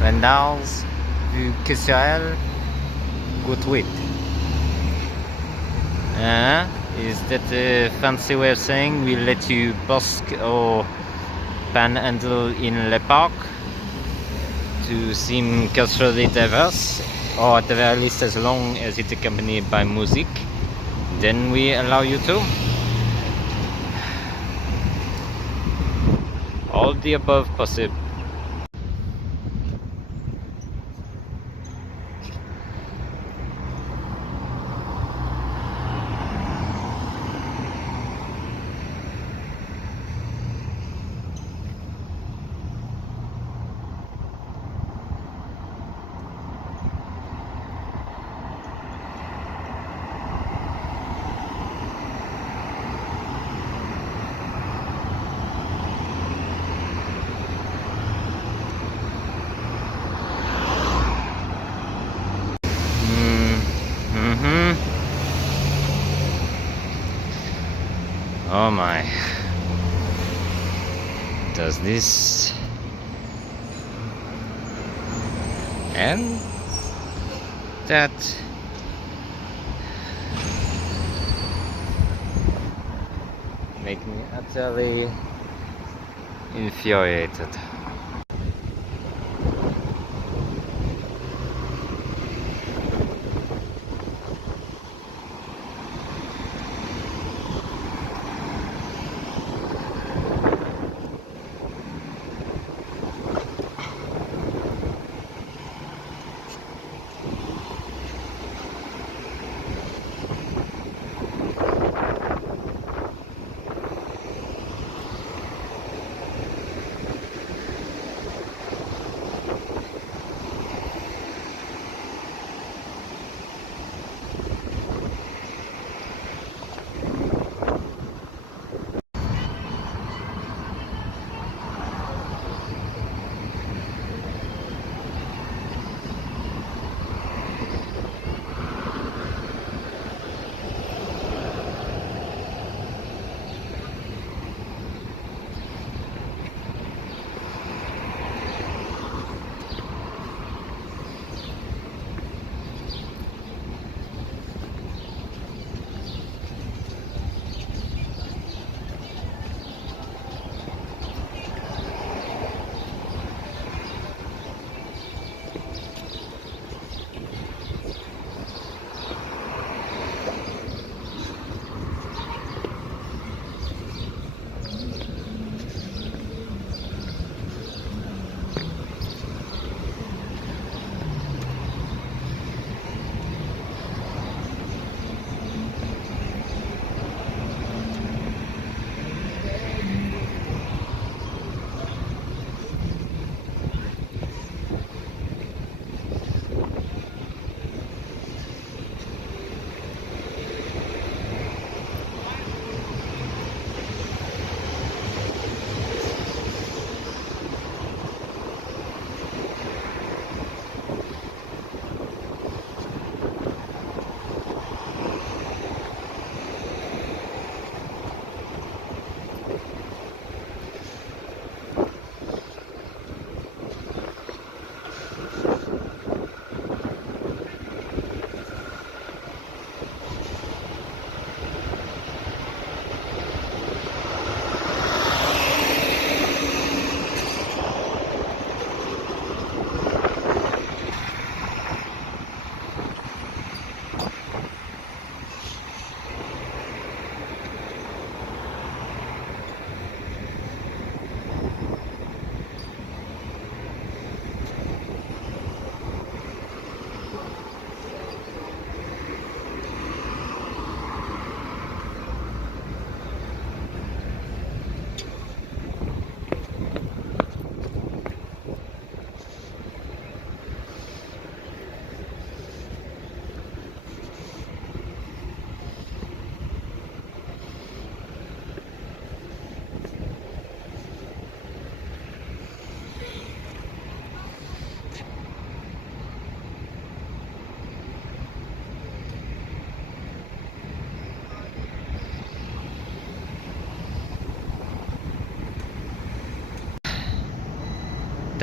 Rendals du Crucial good wit. Is that a fancy way of saying we let you busk or panhandle in Le Parc to seem culturally diverse, or at the very least as long as it's accompanied by music, then we allow you to? All the above possible. Oh my. Does this and that make me utterly infuriated?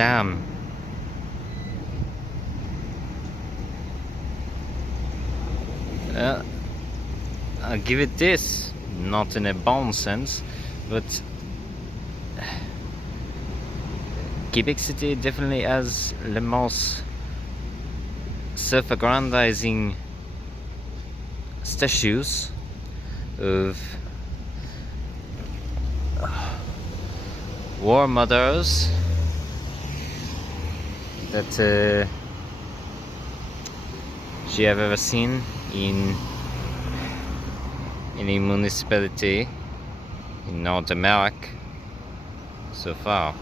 damn. I'll give it this, not in a bond sense, but Quebec City definitely has the most self-aggrandizing statues of war mothers that she have ever seen in any municipality in North America so far.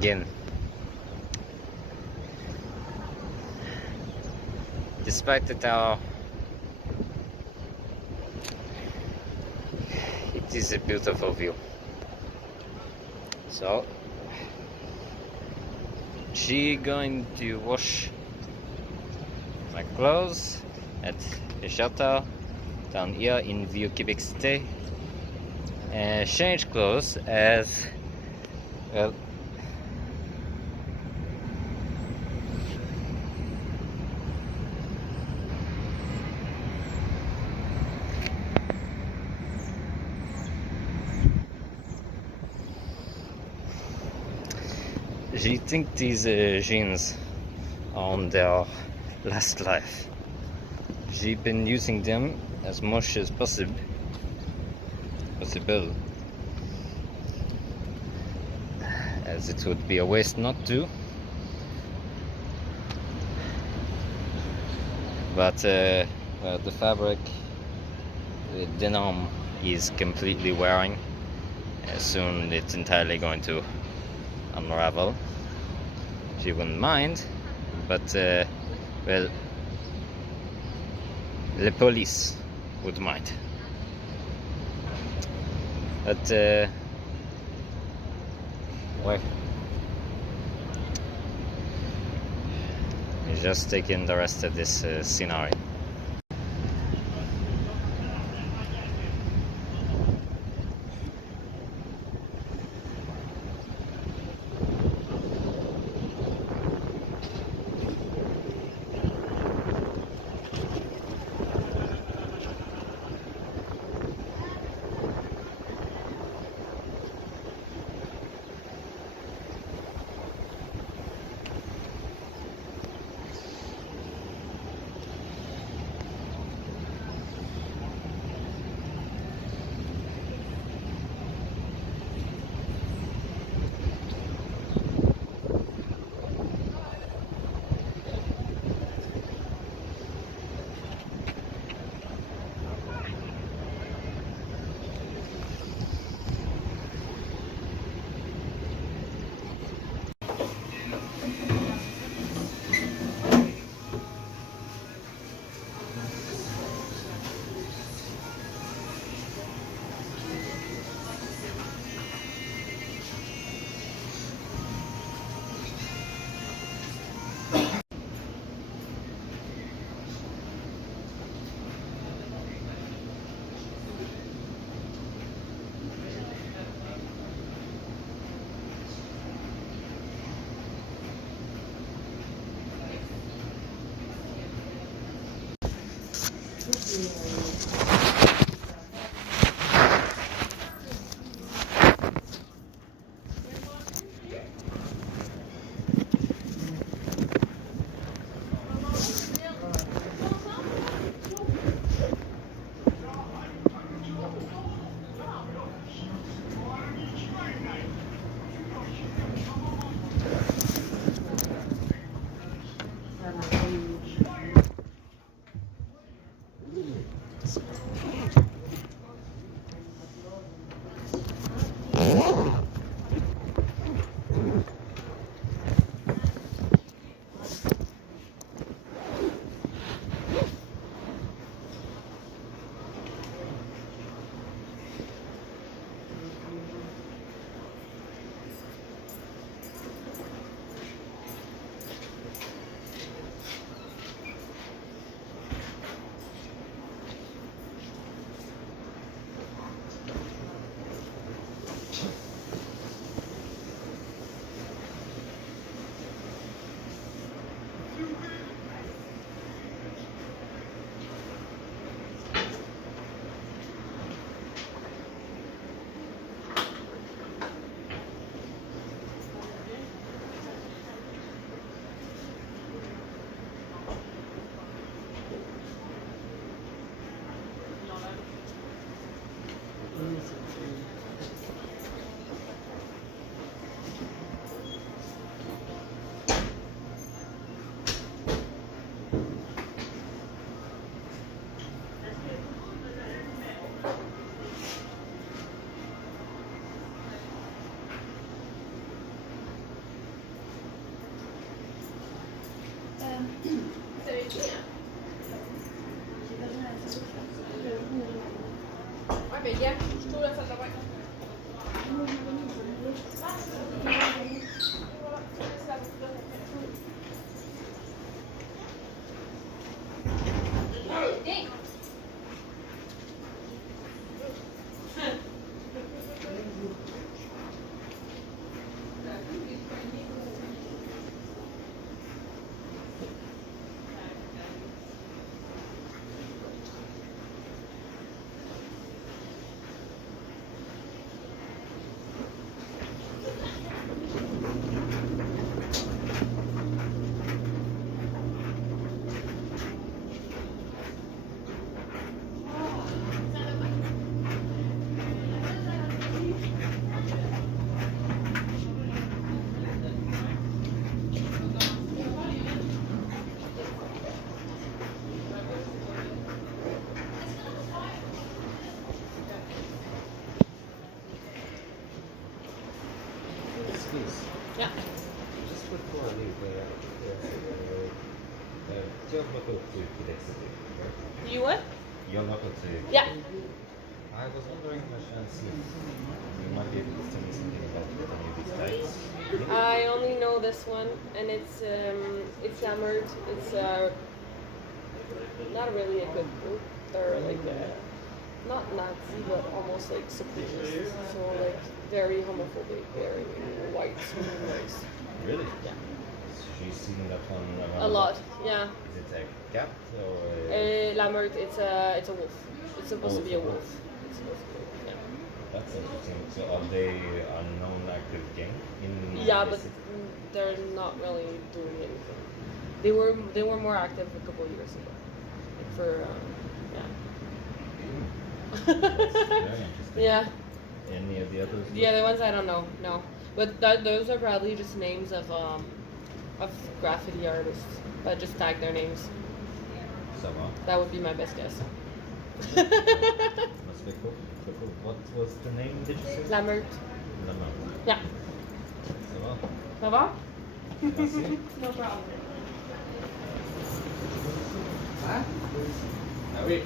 again. Despite the tower, it is a beautiful view. So she going to wash my clothes at a shelter down here in Vieux Québec City, and change clothes as well. I think these jeans are on their last life. I've been using them as much as possible, as it would be a waste not to. But the fabric, the denim, is completely wearing. Soon it's entirely going to unravel. She wouldn't mind, but well, the police would mind. But well, just taking the rest of this scenery. C'est écrit, hein? Ouais, mais gars, je trouve la salle de bain. Ja. Just before I leave, you're local to Quebec City, right? You what? You're local to Yeah. I was wondering, Chance, if you might be able to tell me something about any of these types. I only know this one, and it's hammered. It's not really a good group. They're like not Nazi, but almost like separatist. So like very homophobic, very white race. Really? Yeah. So she's seen that one around A lot, yeah. Is it a cat or Lambert, it's a wolf. It's supposed to be a wolf. It's supposed to be, yeah. That's interesting. So are they a non-active gang in Yeah, the but city? they're not really doing anything. They were more active a couple of years ago. Like for That's very interesting. yeah. Any of the others? The other ones I don't know, no. But those are probably just names of graffiti artists that just tag their names. Ça va. That would be my best guess. Must be cool. So cool. What was the name, did you say? Lambert. Lambert. Yeah. Ça va. Ça va? Merci. No problem. Hein? Ah oui.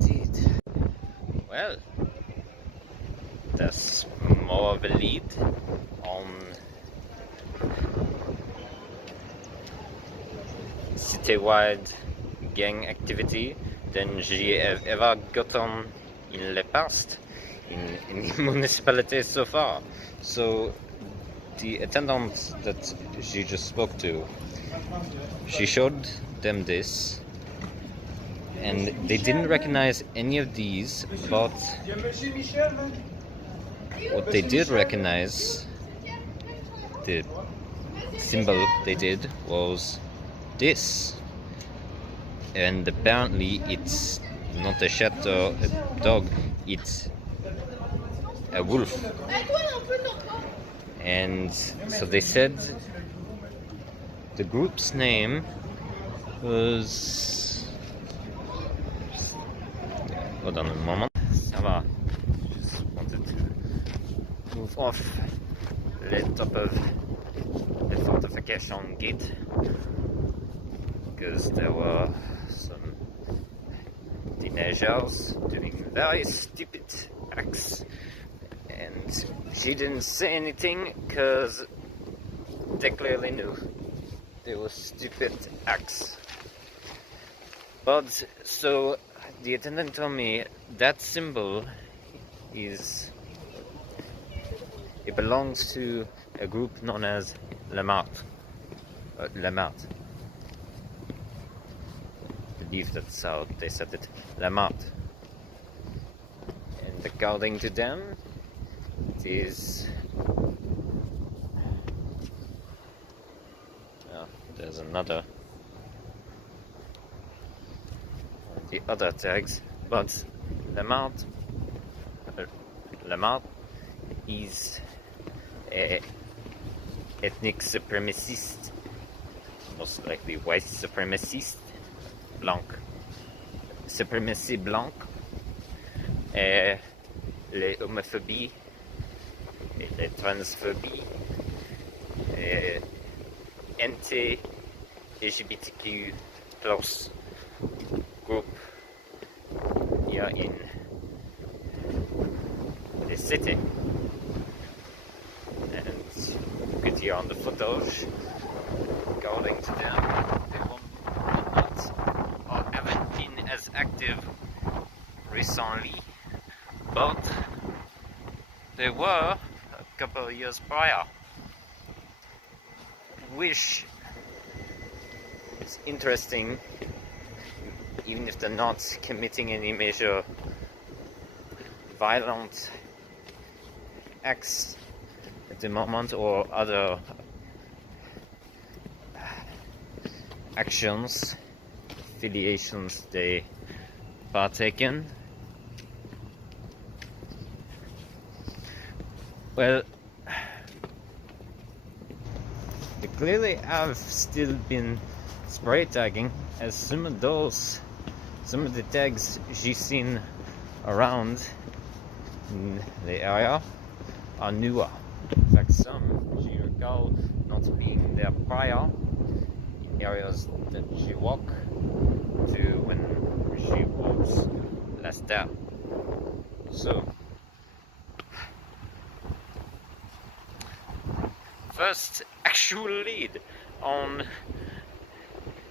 Indeed. Well, that's more of a lead on citywide gang activity than j'ai ever gotten in the past in municipalities so far. So the attendant that she just spoke to, she showed them this, and they didn't recognize any of these, but what they did recognize, the symbol they did, was this. And apparently it's not a cat or a dog, it's a wolf. And so they said the group's name was... Hold on a moment. Ça va. Just wanted to move off the top of the fortification gate because there were some teenagers doing very stupid acts, and she didn't say anything because they clearly knew they were stupid acts. But so the attendant told me that symbol is, it belongs to a group known as Le Mart. I believe that's how they said it, Le Mart. And according to them, it is... Oh, there's another... the other tags, but Le Mart is a ethnic supremacist, most likely white supremacist, blanc, suprématie blanc, les homophobies, les transphobies, anti-LGBTQ plus group here in the city. And you could hear on the footage, according to them, they will not or haven't been as active recently, but they were a couple of years prior, which is interesting, even if they're not committing any major violent acts at the moment or other actions, affiliations they partake in. Well, they clearly have still been spray tagging, as some of the tags she's seen around in the area are newer. In fact, some she recall not being there prior in areas that she walked to when she was last there. So, first actual lead on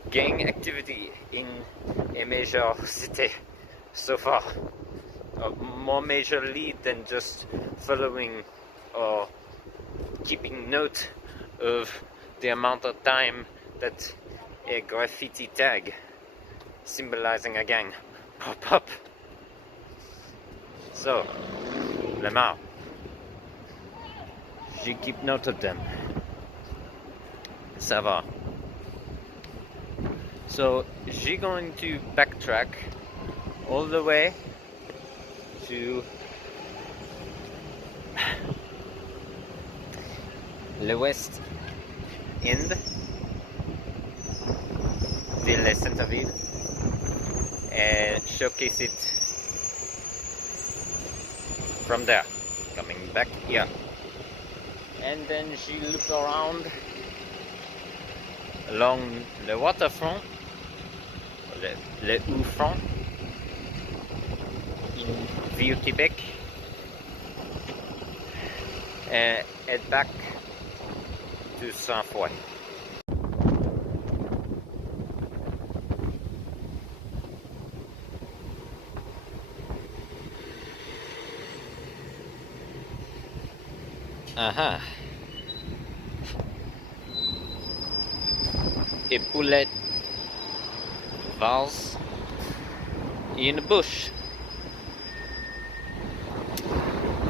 gang activity in a major city so far. A more major lead than just following or keeping note of the amount of time that a graffiti tag symbolizing a gang pop up. So, Lamar, she keep note of them. Ça va. So she's going to backtrack all the way to the west end de la Centre-Ville and showcase it from there, coming back here. And then she looked around along the waterfront, le Haut-Front in Vieux-Québec, and head back to Saint-Foy. Aha. Épaulette, vase, in the bush.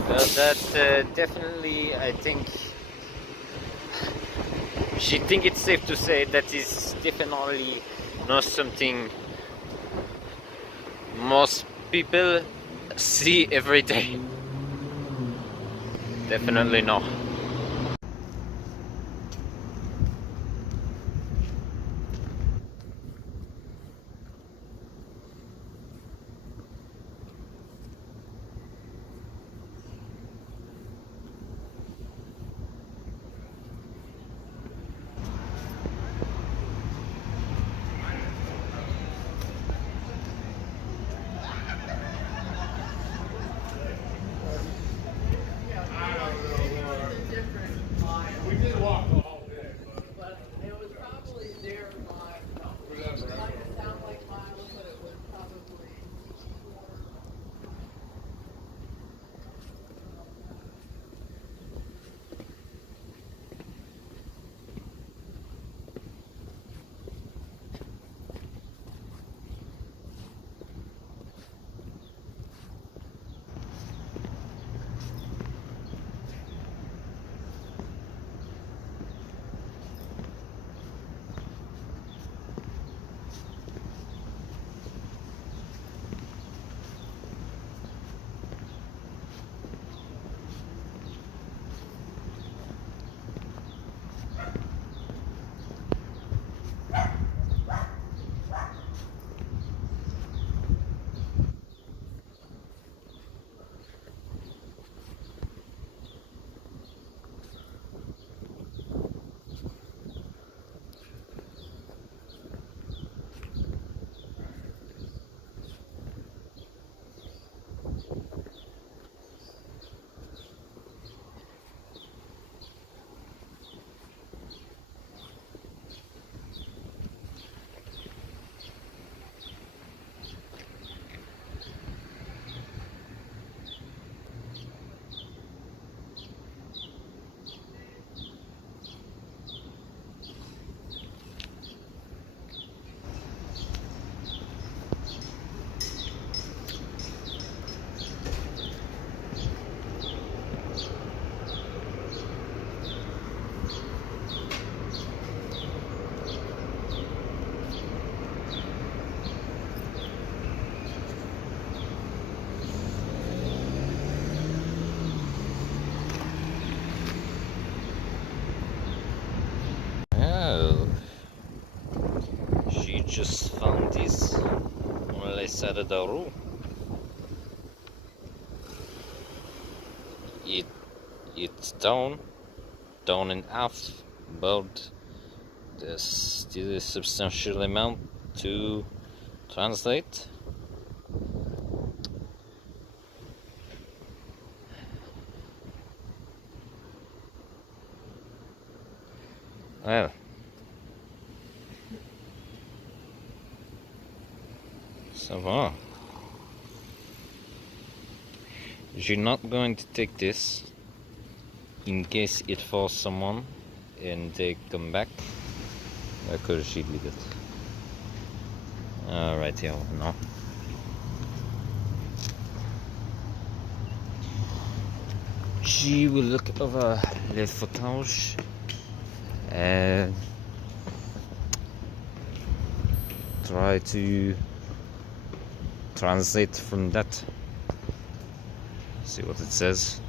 But that definitely, I think, she think it's safe to say that is definitely not something most people see every day. Definitely not. We did walk the whole day, But it was probably near my, no, whatever. it might sound like miles, but it was probably Oh, she just found this on the side of the road. It's down in half, but there's still a substantial amount to translate. Well, ça va. You're not going to take this in case it falls someone and they come back. Because she leave it. Alright, yeah, no. She will look over les photos and try to translate from that. See what it says.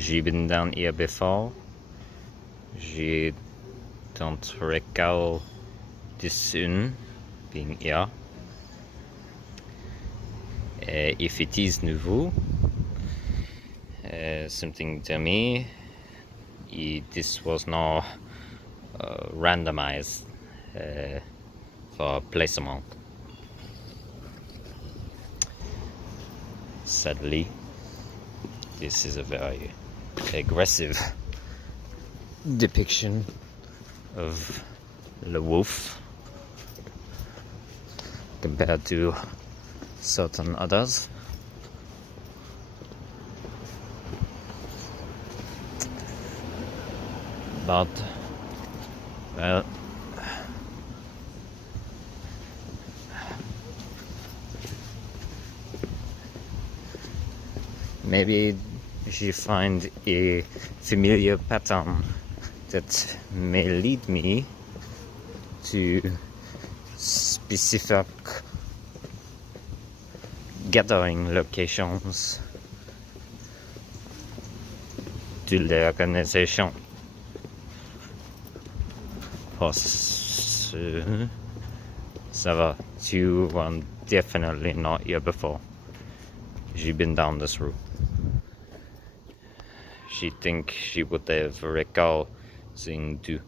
J'ai been down here before. Je don't recall this one being here. If it is nouveau, something to me, this was not randomized for placement. Sadly, this is a very aggressive depiction of the wolf compared to certain others. But well, maybe you find a familiar pattern that may lead me to specific gathering locations de l'organisation. Pour ce, ça va, you were definitely not here before. She's been down this route. She think she would have recalled seeing two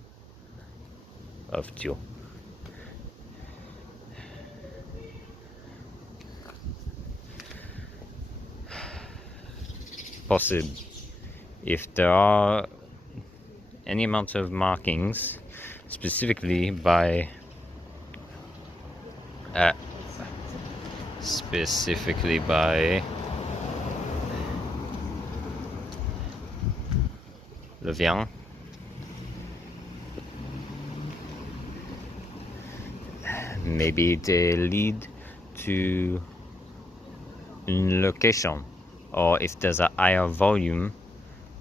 of you. Possible. If there are any amount of markings, specifically by le vient, maybe they lead to a location, or if there's a higher volume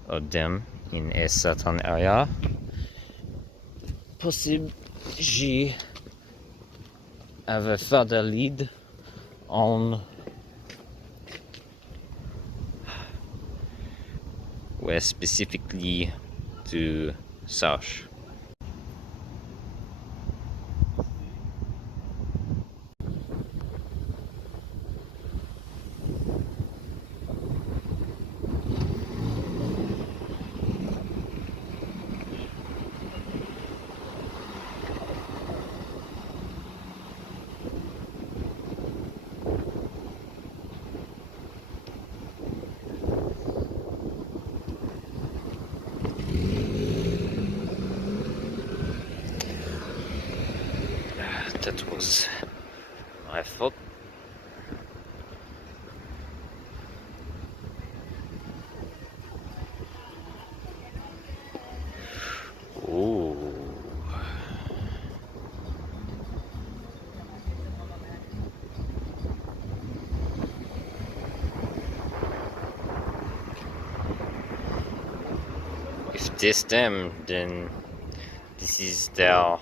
of them in a certain area, possible j'y have a further lead on where specifically to search. That was my fault. Ooh. If this them, then this is their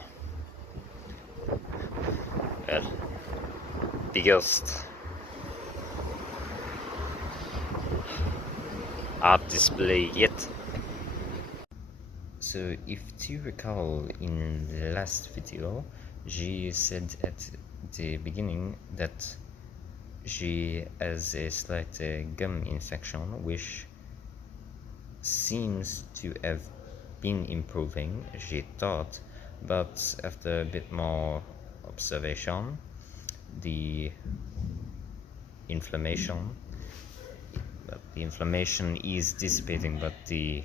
biggest art display yet. So if you recall in the last video, she said at the beginning that she has a slight gum infection, which seems to have been improving, she thought, but after a bit more observation, the inflammation is dissipating, but the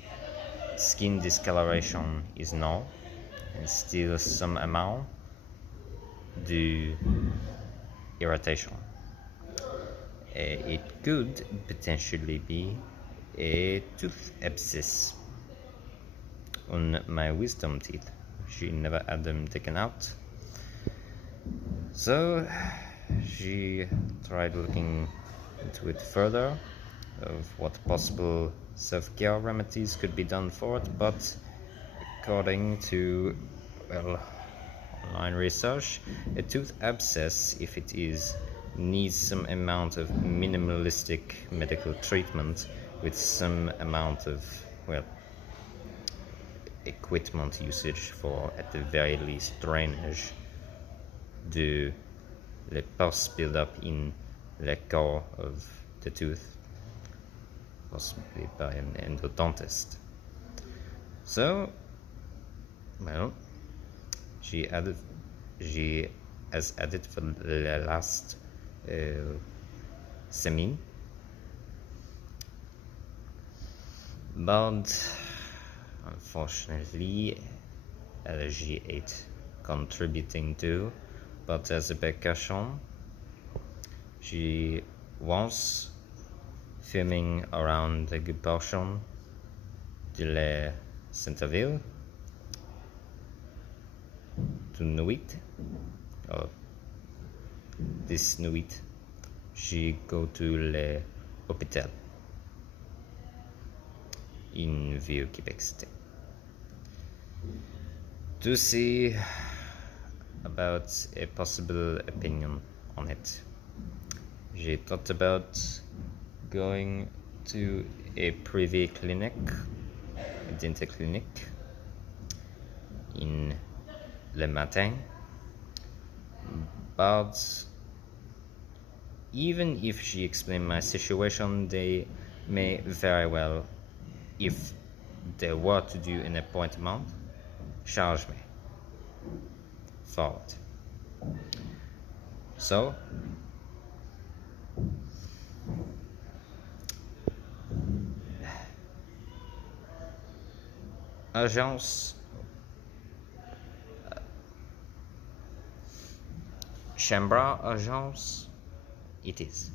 skin discoloration is not, and still some amount the irritation. It could potentially be a tooth abscess on my wisdom teeth. She never had them taken out, so she tried looking into it further of what possible self-care remedies could be done for it, but according to online research, a tooth abscess, if it is, needs some amount of minimalistic medical treatment, with some amount of, well, equipment usage for, at the very least, drainage de le pus build-up in the core of the tooth, possibly by an endodontist. So, well, she has added for the last semaine, but unfortunately she ate contributing to, but as a precaution she was filming around a good portion de la centre-ville to nuit, or this nuit she go to l'hôpital in Vieux Québec City to see about a possible opinion on it. She thought about going to a private clinic, a dental clinic in le matin, but even if she explained my situation, they may very well, if they were to do an appointment, charge me for it. So agence Chambre agence it is.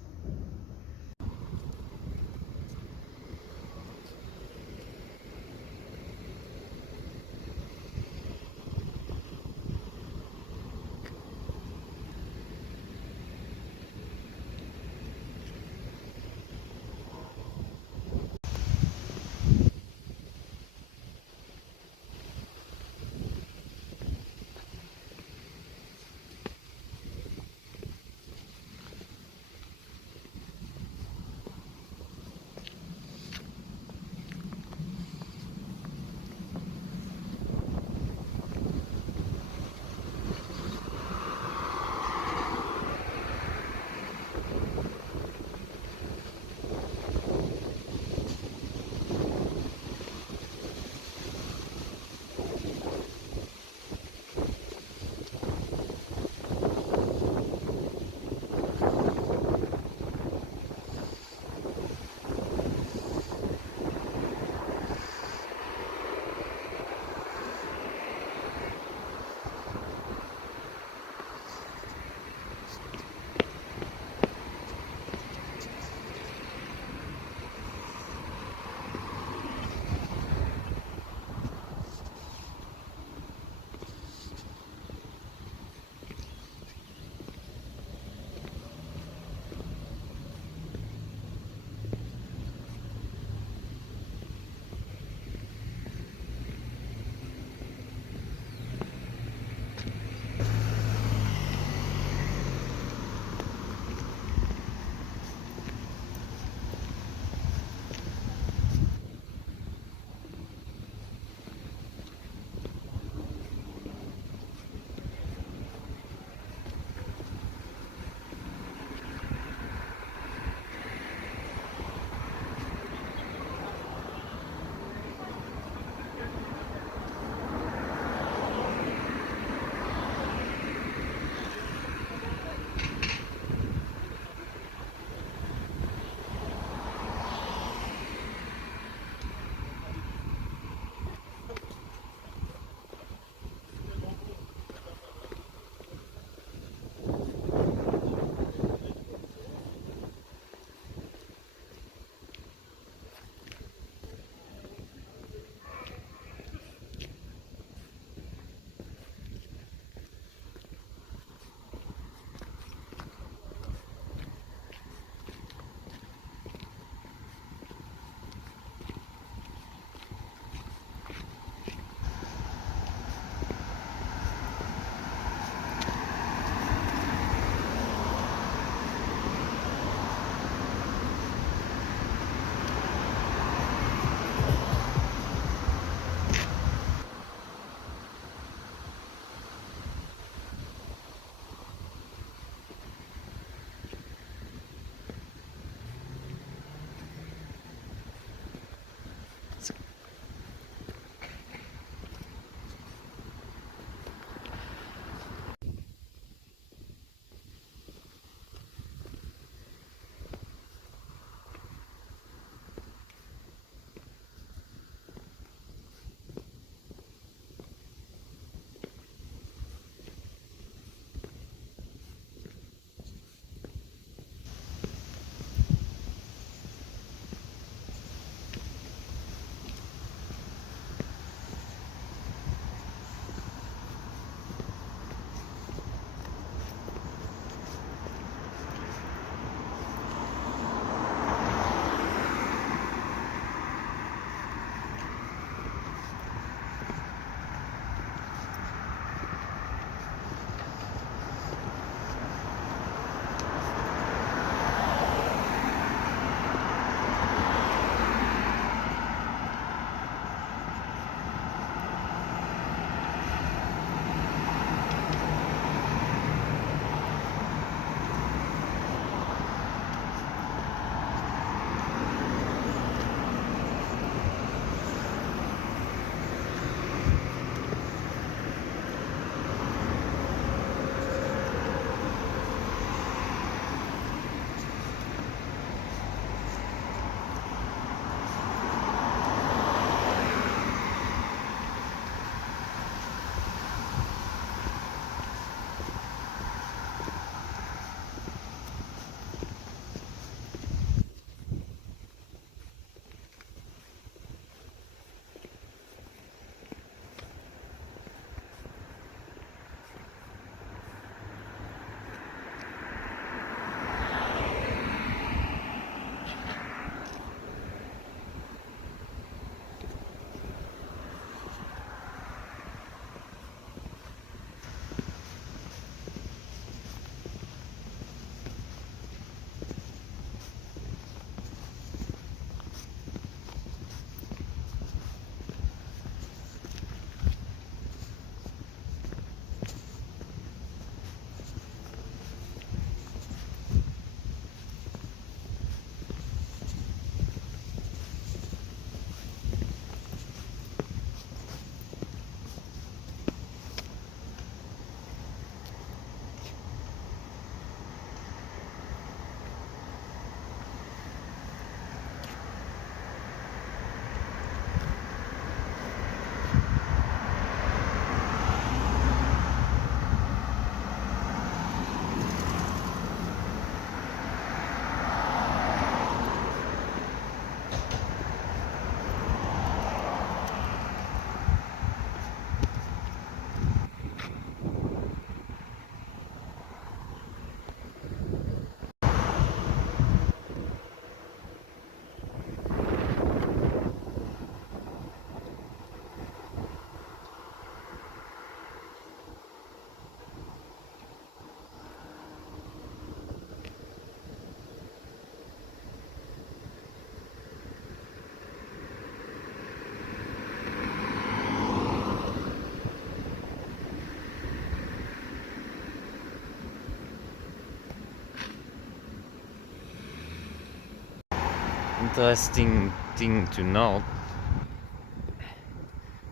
interesting thing to note,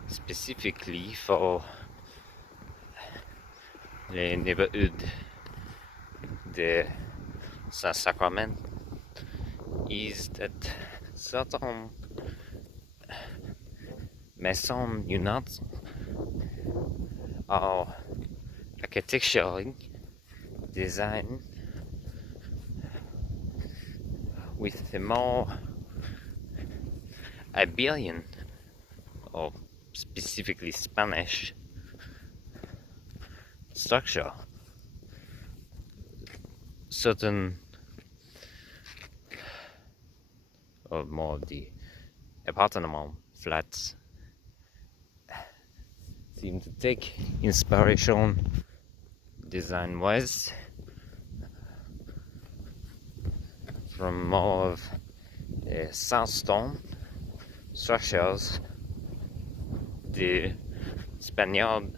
specifically for the neighborhood de Saint-Sacrament, is that certain mason units are architecturally designed with a more Iberian, or specifically Spanish, structure. Certain, or more of the apartment flats seem to take inspiration design-wise from more of sandstone structures the Spaniard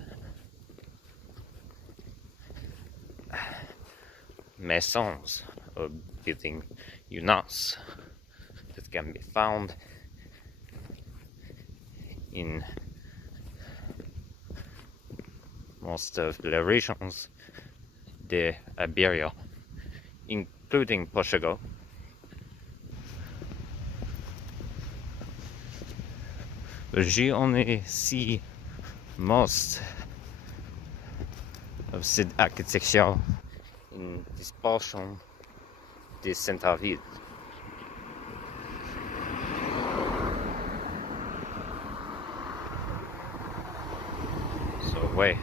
masons or building units that can be found in most of the regions de Iberia, including Portugal. J'ai only see most of cette architecture in this portion de centre-ville. So ouais,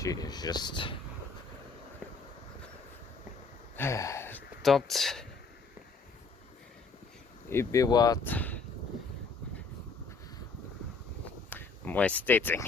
she just don't be what moi stating.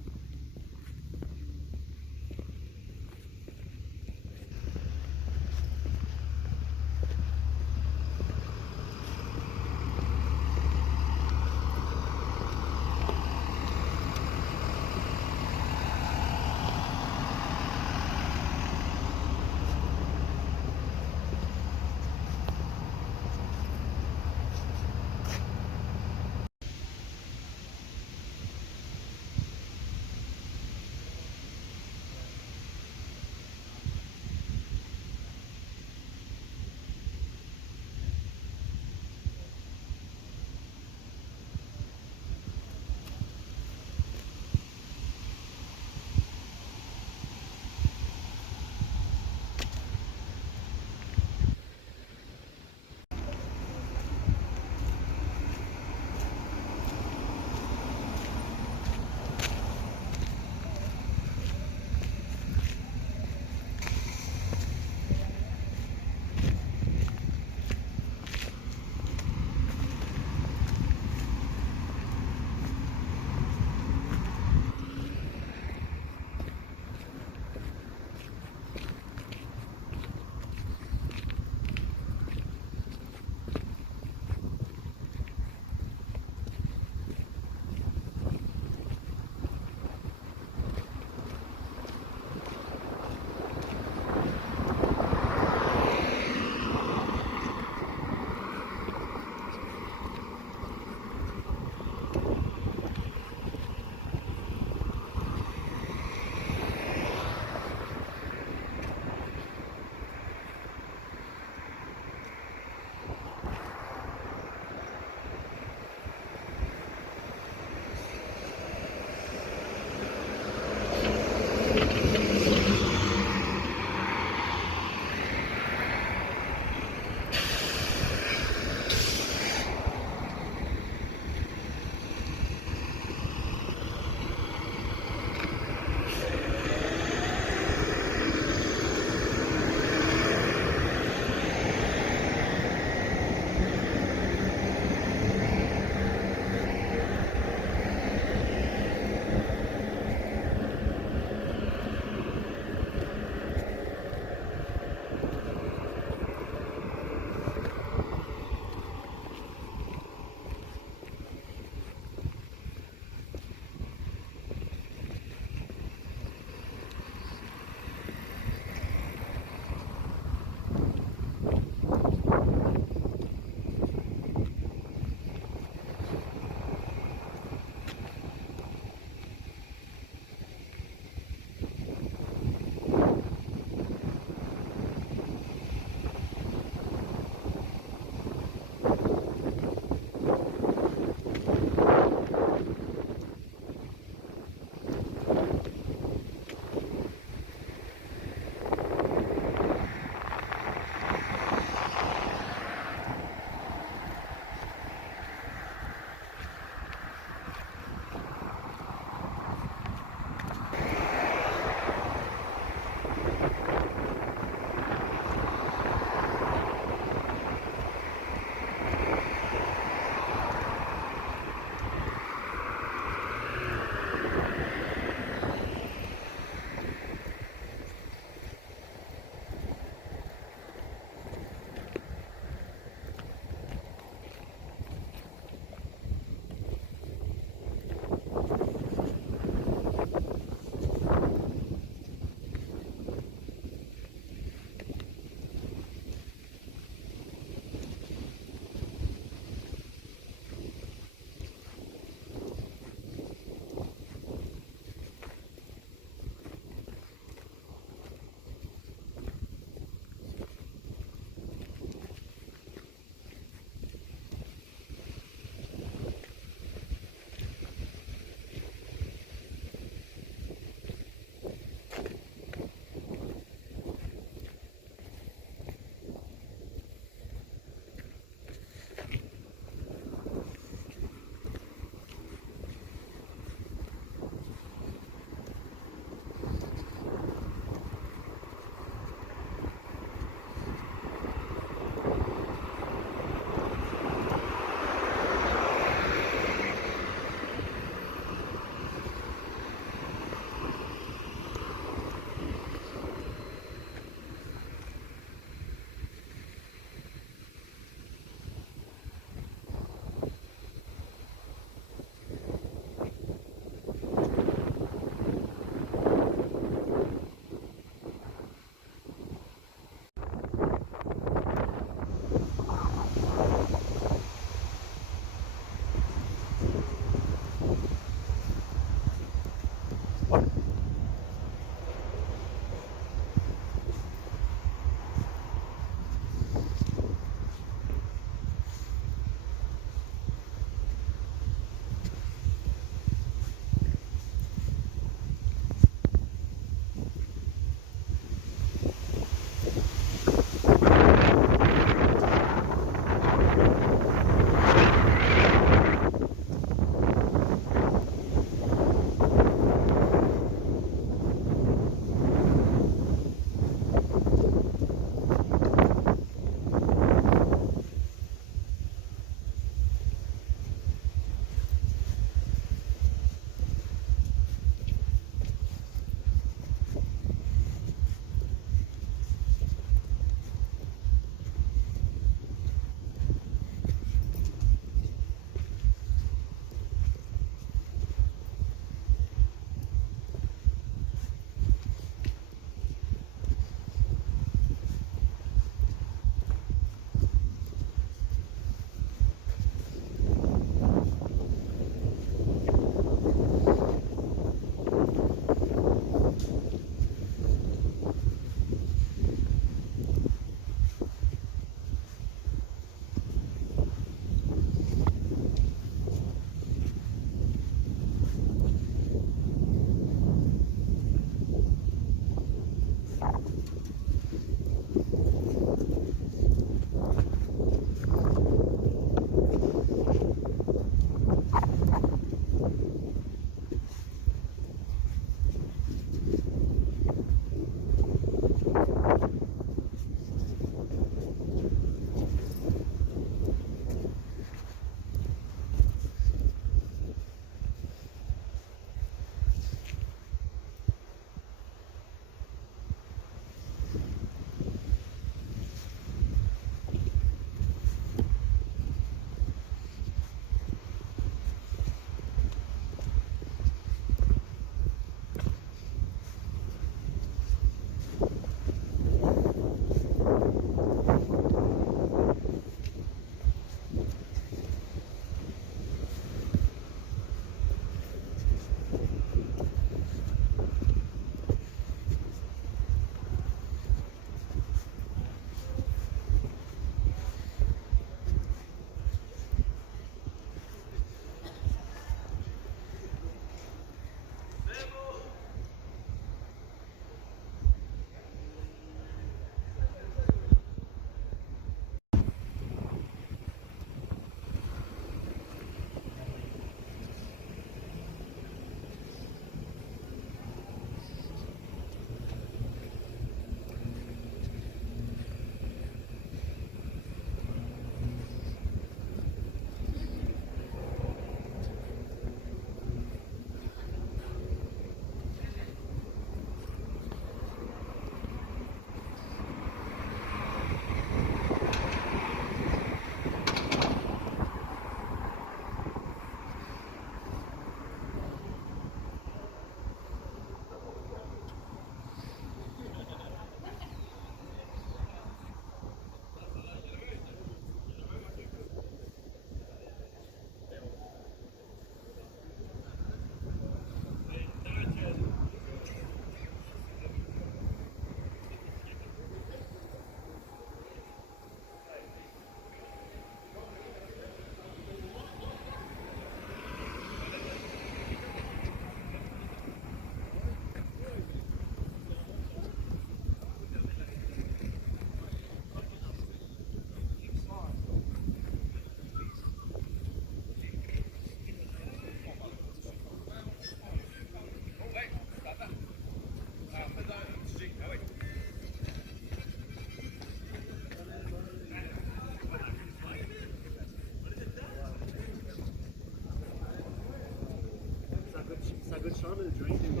Which one is drinking?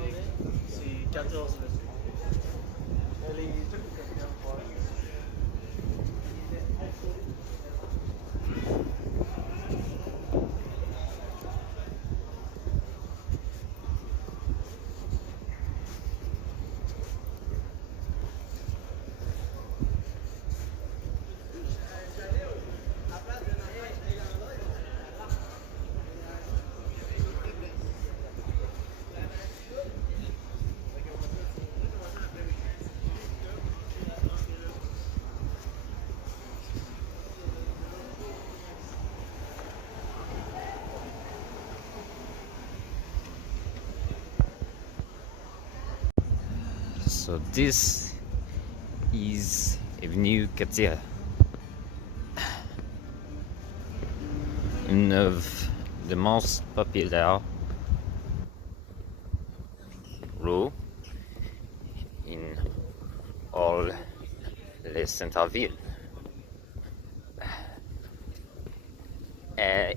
C'est 14 minutes. Elle est toute la quatrième fois. So this is Avenue Katia, une of the most popular route in all les centre-ville.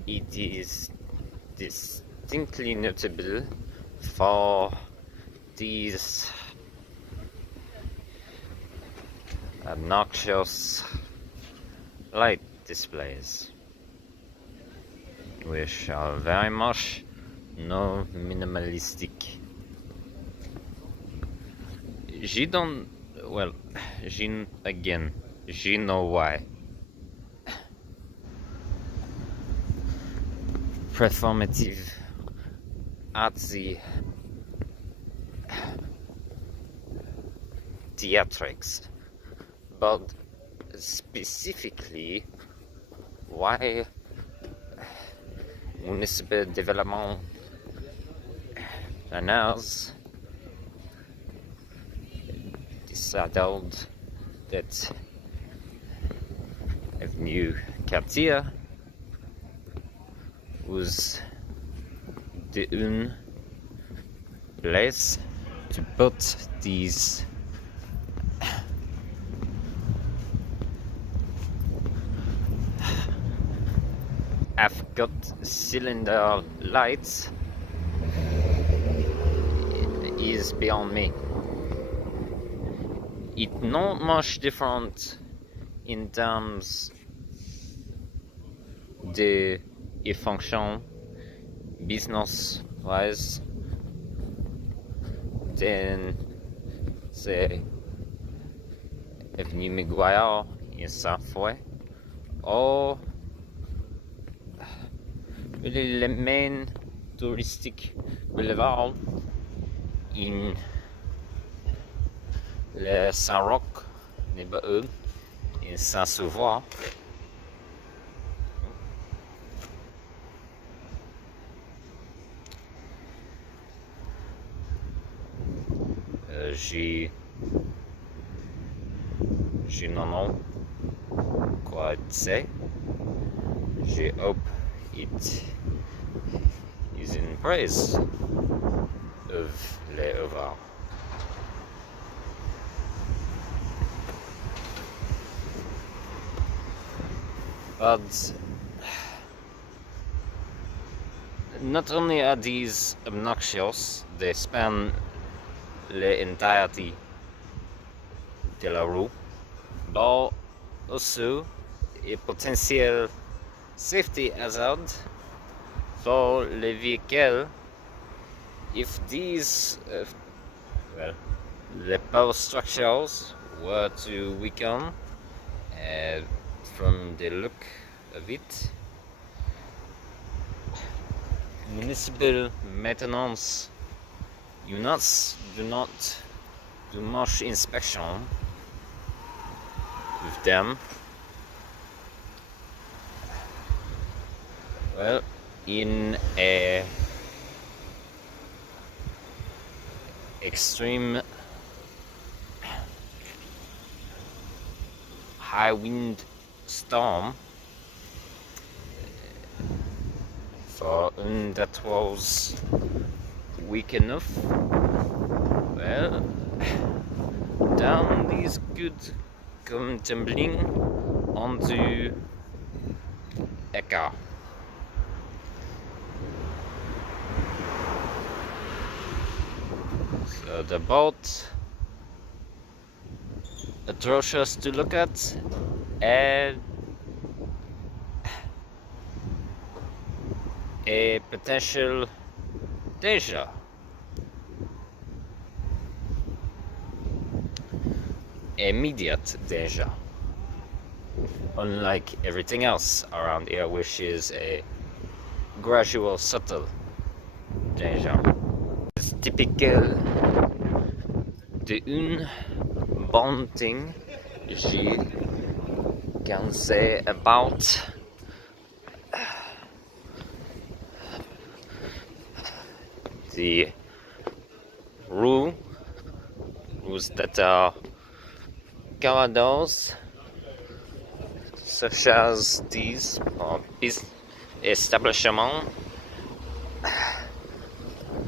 It is distinctly notable for these obnoxious light displays, which are very much no minimalistic. Je know why. Performative, artsy theatrics, but specifically why municipal development planners decided that Avenue Cartier was the one place to put these I've got cylinder lights is beyond me. It's not much different in terms de function business wise than say Avenue McGuire in Southway or really the main touristic boulevard in le Saint-Roch neighborhood in Saint-Sauveur. J'ai non quoi dire. Je hope it is in praise of les œuvres. But not only are these obnoxious, they span the entirety de la rue, but also a potential safety hazard for the vehicle if these the power structures were to weaken from the look of it. Municipal maintenance units do not do much inspection with them. Well, in a extreme high wind storm, for one that was weak enough, well, down these could come tumbling onto a car. the boat atrocious to look at, and a potential danger. Immediate danger. Unlike everything else around here, which is a gradual, subtle danger. C'est typical d'une bonne thing je can say about the rules that are corridors such as these establishment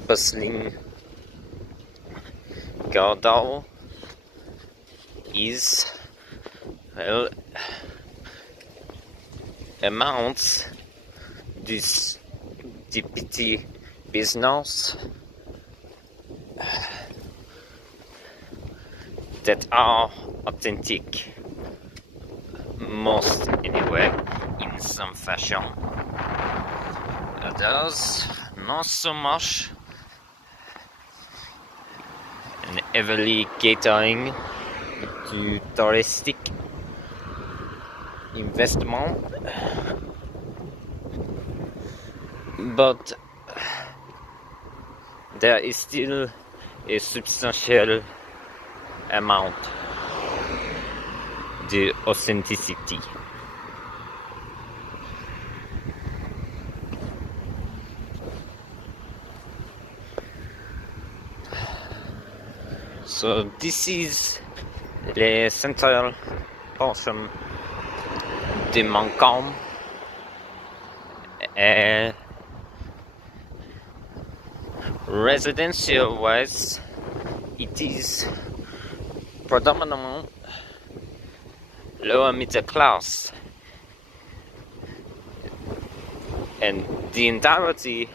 Bustling corridor is, well, amounts this petty business that are authentic, most anyway, in some fashion. Others not so much, and heavily catering to touristic investment, but there is still a substantial amount de authenticity. So this is the central portion de mon camp, and residential wise it is predominantly lower middle class, and the entirety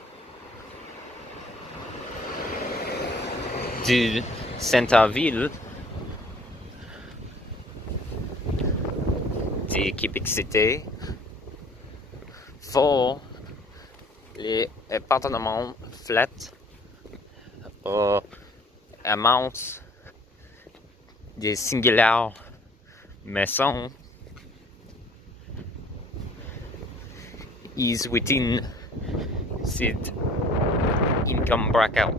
du centre-ville de Québec City for les appartements flats or amounts des singulaires maisons is within this income bracket.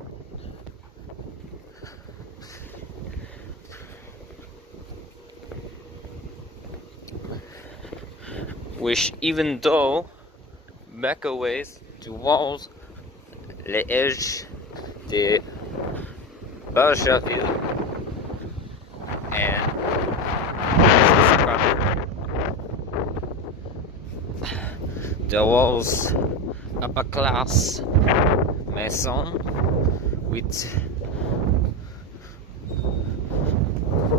Which, even though back away towards the edge de Bergerville and there was upper class maison with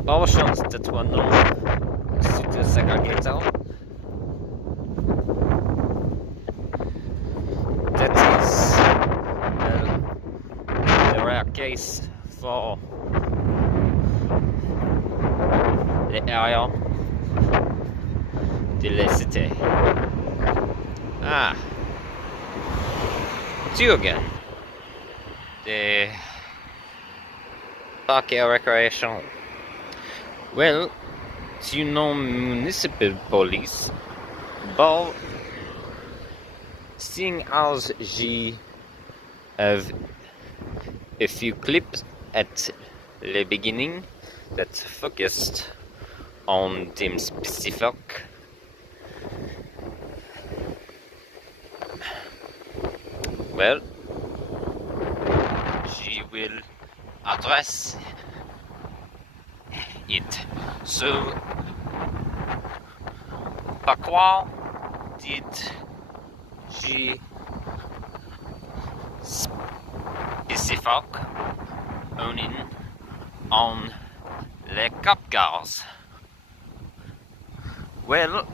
portions that were known to the segregator. That is the rare case for the area de la cité. You again. The park and recreation. Well, you know, municipal police, but seeing as je have a few clips at the beginning that focused on them specific, well, she will address it. So, par quoi did she specific owning on the cop cars? Well,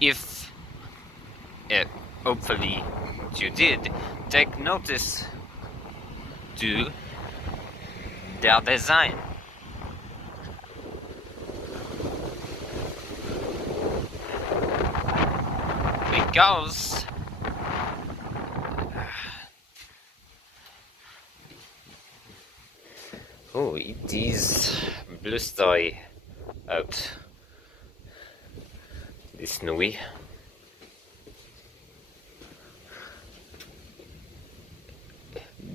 if hopefully what you did, take notice to their design. Because oh, it is blustery out this nuit.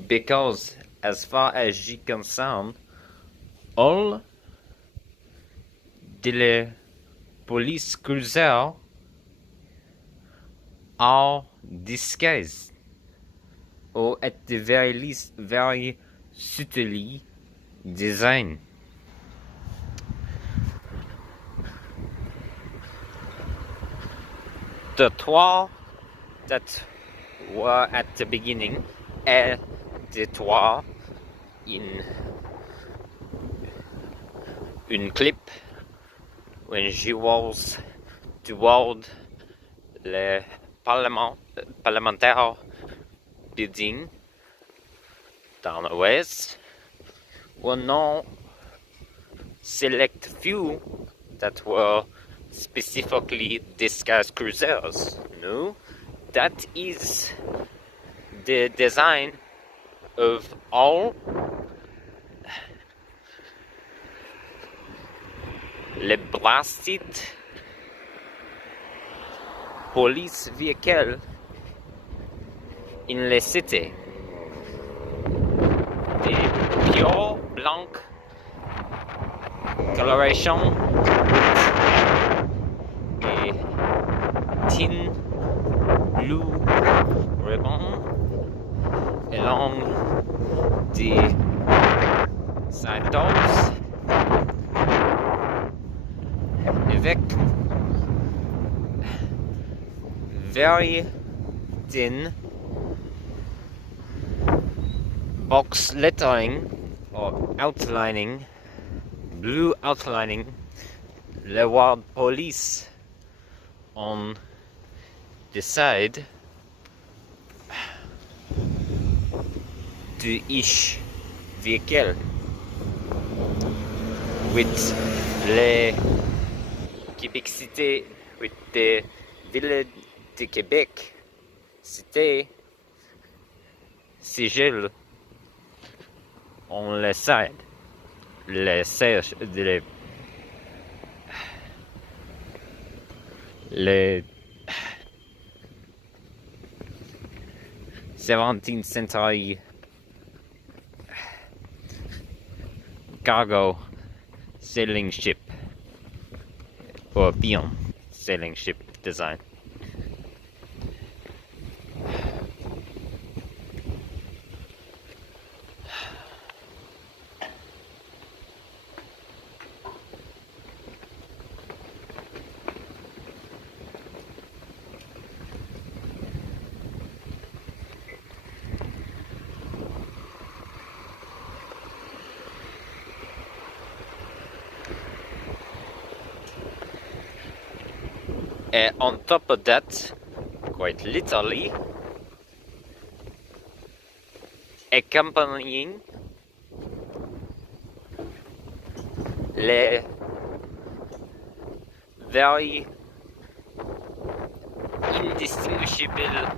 Because as far as you concern, all the police cruisers are disguised, or at the very least very subtly designed. The trois that were at the beginning are the trois in une clip when she was toward le parlementaire building down the west. One no select few that were specifically disguised cruisers. No, that is the design of all les blasted police vehicles in the city. The pure blanc coloration with a thin blue ribbon along the side doors avec very thin box lettering or outlining, blue outlining the word police on the side to each vehicle, with les Québec Cité, with the ville de Québec Cité sigil on the side, les 17th century cargo sailing ship or beyond sailing ship design. And on top of that, quite literally, accompanying les very indistinguishable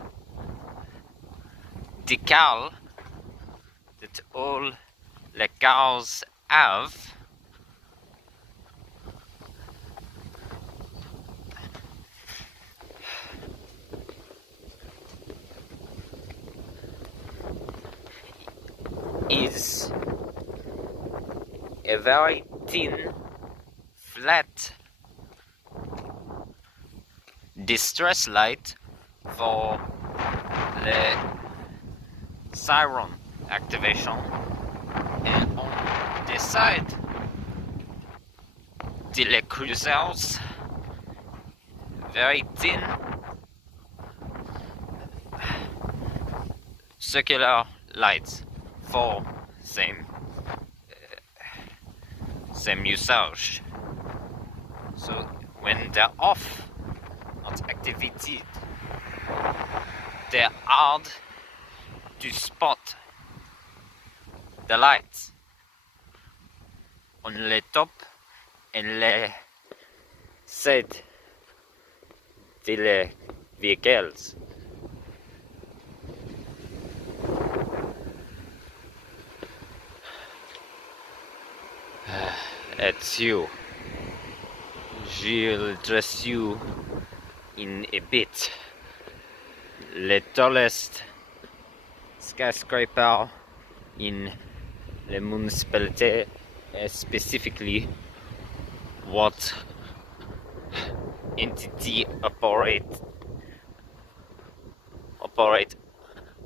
decal that all the cars have, is a very thin, flat distress light for the siren activation, and on the side the cruisers very thin circular lights for same usage. So when they're off, not activated, they're hard to spot the lights on les top and les side de les vehicles. It's you. J'll dress you in a bit. Le tallest skyscraper in the municipality, specifically what entity operate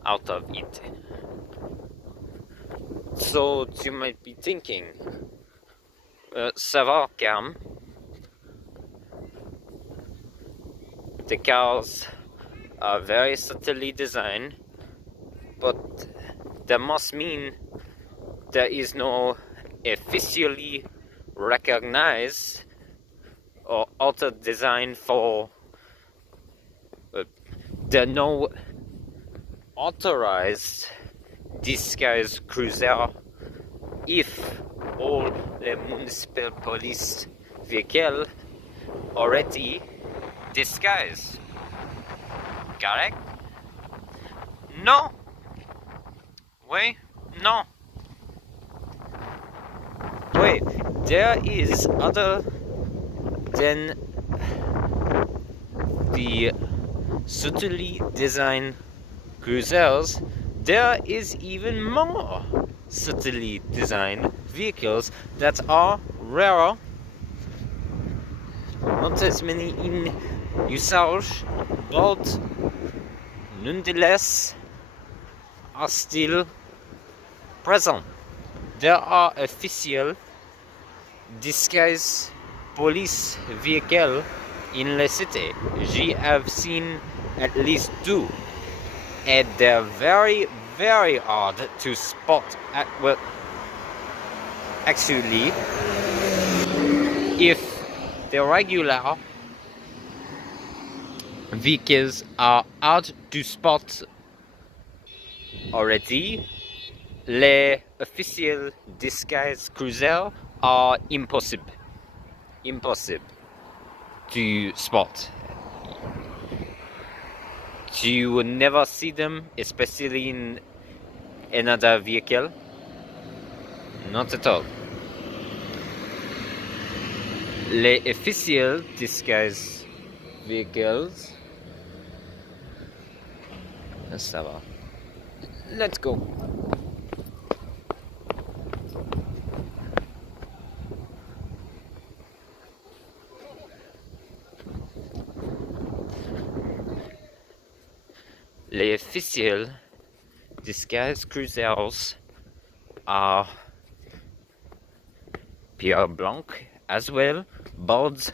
out of it. So you might be thinking, ça va, Cam? The cars are very subtly designed, but that must mean there is no officially recognized or auto design for there are no authorized disguise cruiser if all the municipal police vehicle already disguised. Correct? No. Wait, no. Wait, there is other than the subtly designed cruisers, there is even more subtly designed vehicles that are rarer, not as many in usage, but nonetheless are still present. There are official disguised police vehicles in the city. I have seen at least 2, and they're very, very hard to spot. Well, actually, if the regular vehicles are hard to spot already, les official disguise cruisers are impossible to spot. You will never see them, especially in another vehicle. Not at all. Les official disguise vehicles. Ça va. Let's go. Les official disguise cruisers are pure blanc as well, boards,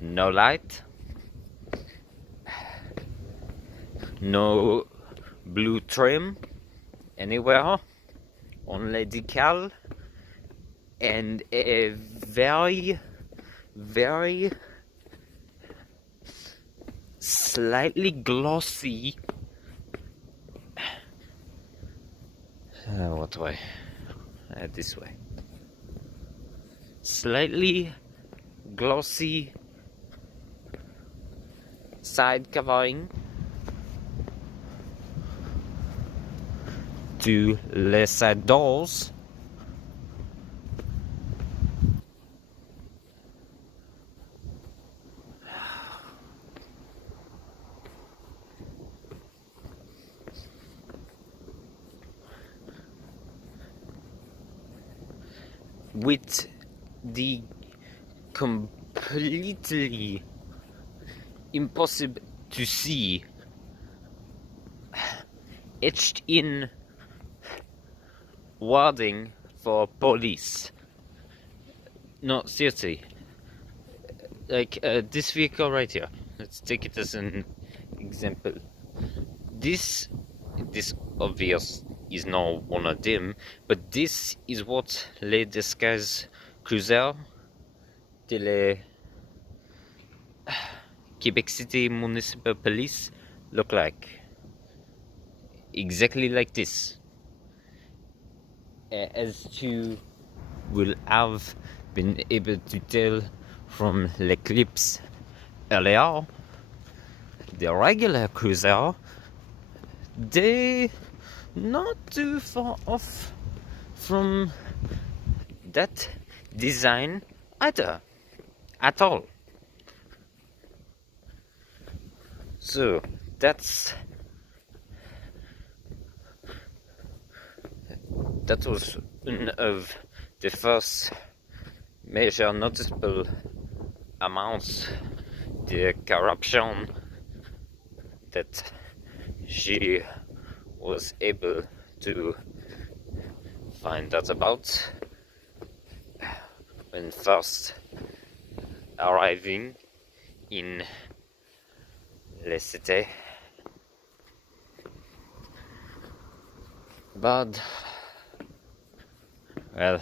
no light, no blue trim anywhere, only decal, and a very, very slightly glossy what way? This way. Slightly glossy side covering to the side doors. With the completely impossible to see etched in wording for police. No, seriously, like this vehicle right here, let's take it as an example. This obvious is not one of them, but this is what les disguise cruisers de la Quebec City Municipal Police look like. exactly like this. As you will have been able to tell from the clips earlier, the regular cruiser, they not too far off from that design either, at all. So that was one of the first major noticeable amounts the corruption that she was able to find out about when first arriving in Le Cité. But well,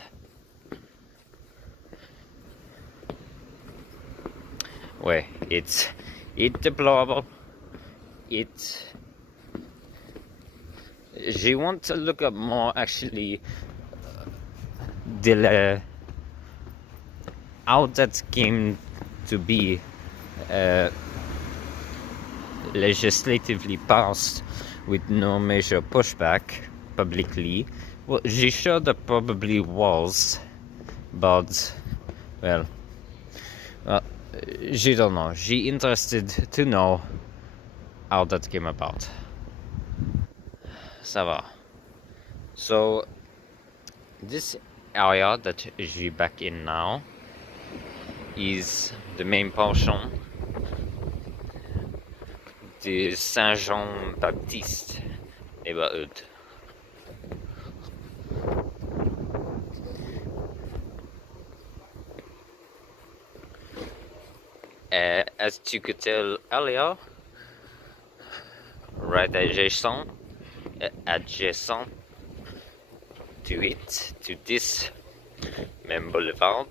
it's deplorable. She wants to look up more actually how that came to be legislatively passed with no major pushback publicly. Well, she sure that probably was, but well, she don't know. She interested to know how that came about. Ça va. So this area that she's back in now is the main portion, the Saint-Jean-Baptiste neighborhood. As you could tell earlier, right adjacent to it, to this main boulevard,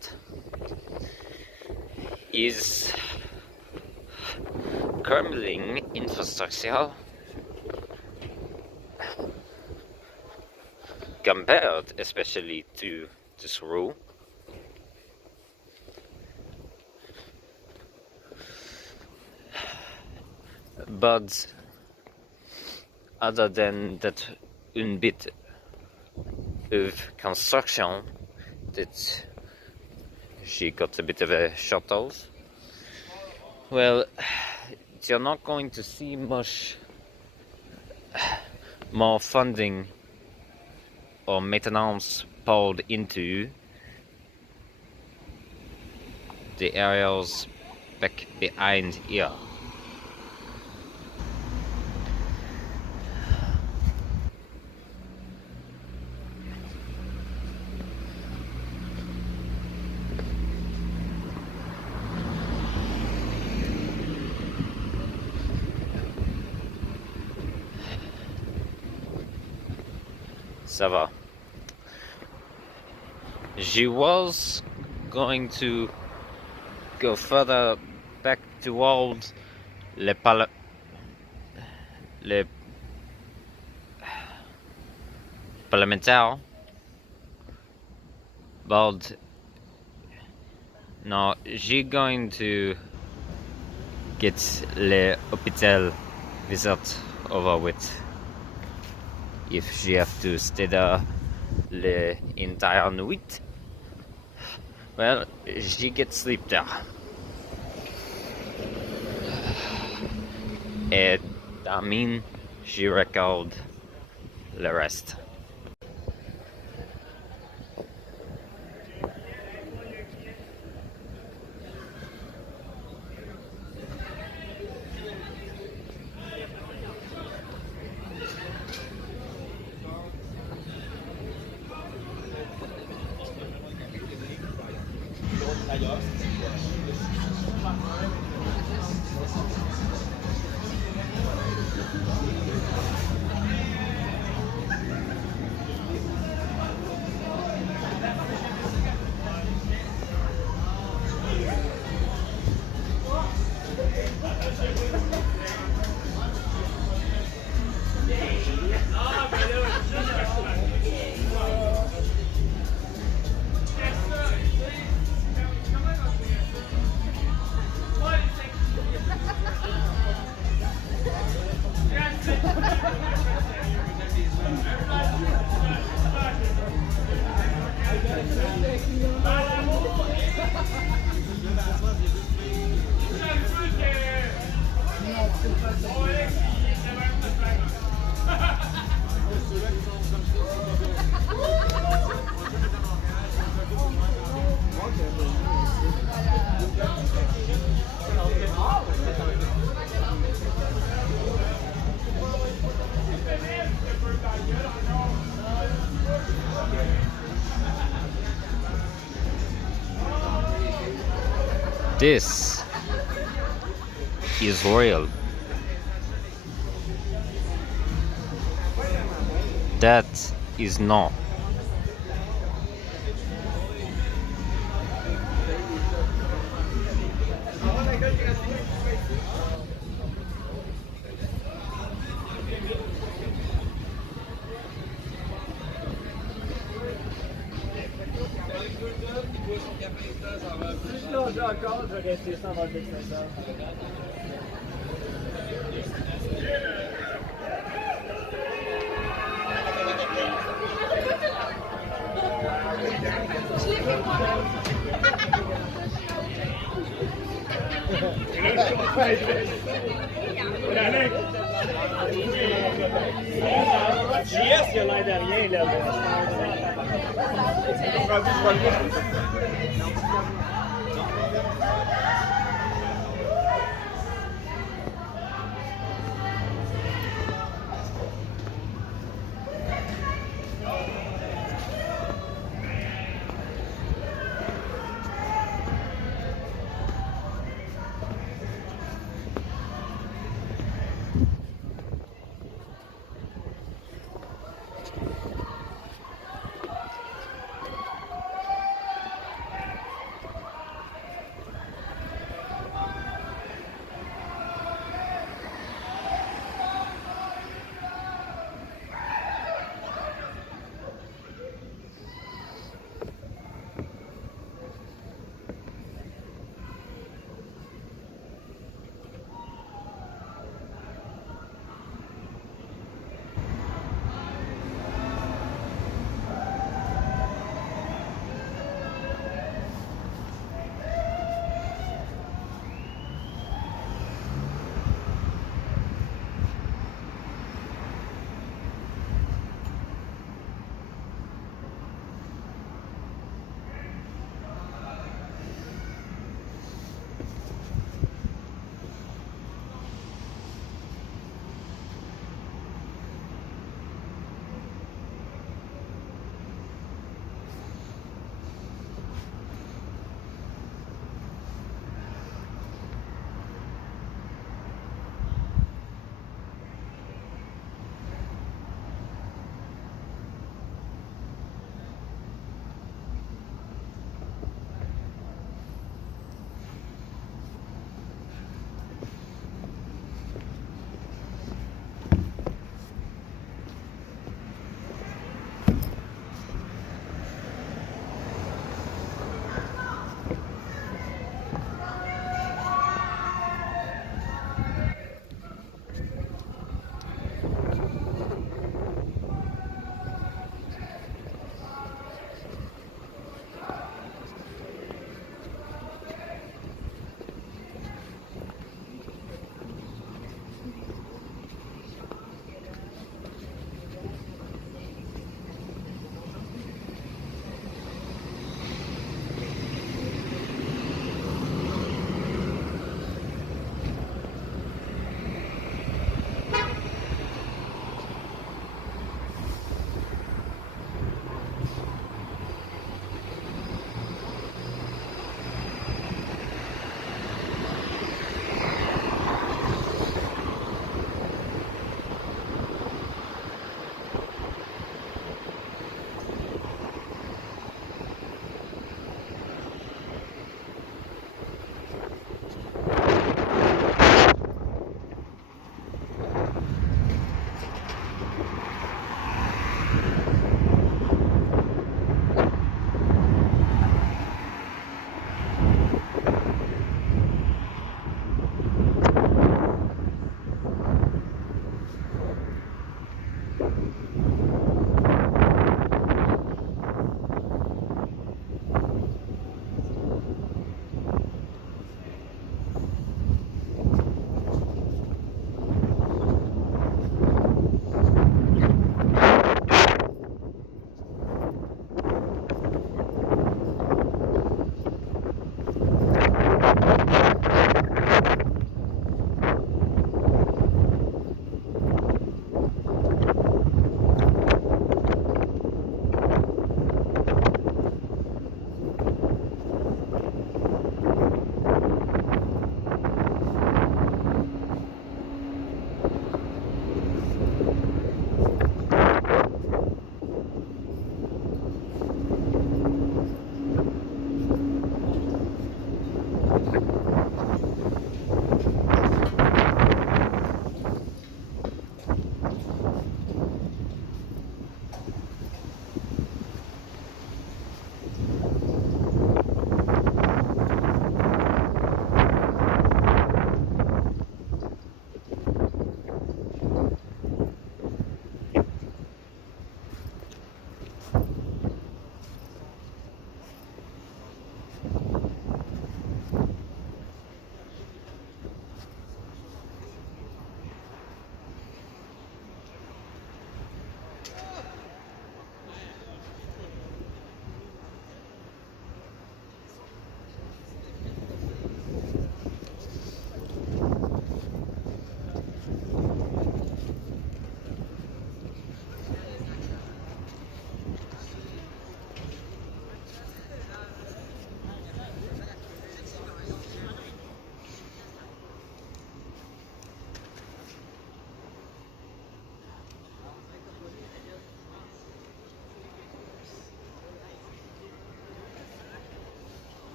is crumbling infrastructure compared especially to this row. But other than that one bit of construction that she got a bit of a shuttles, well, you're not going to see much more funding or maintenance poured into the areas back behind here. Ça va. She was going to go further back towards le parlementaire, but no, she going to get le hôpital visit over with. If she have to stay there the entire night, well, she gets sleep there. And I mean, she record the rest. This is royal. That is not. Si je longeais encore, je vais rester sans avoir d'extinction. JS, il a l'air de rien, là.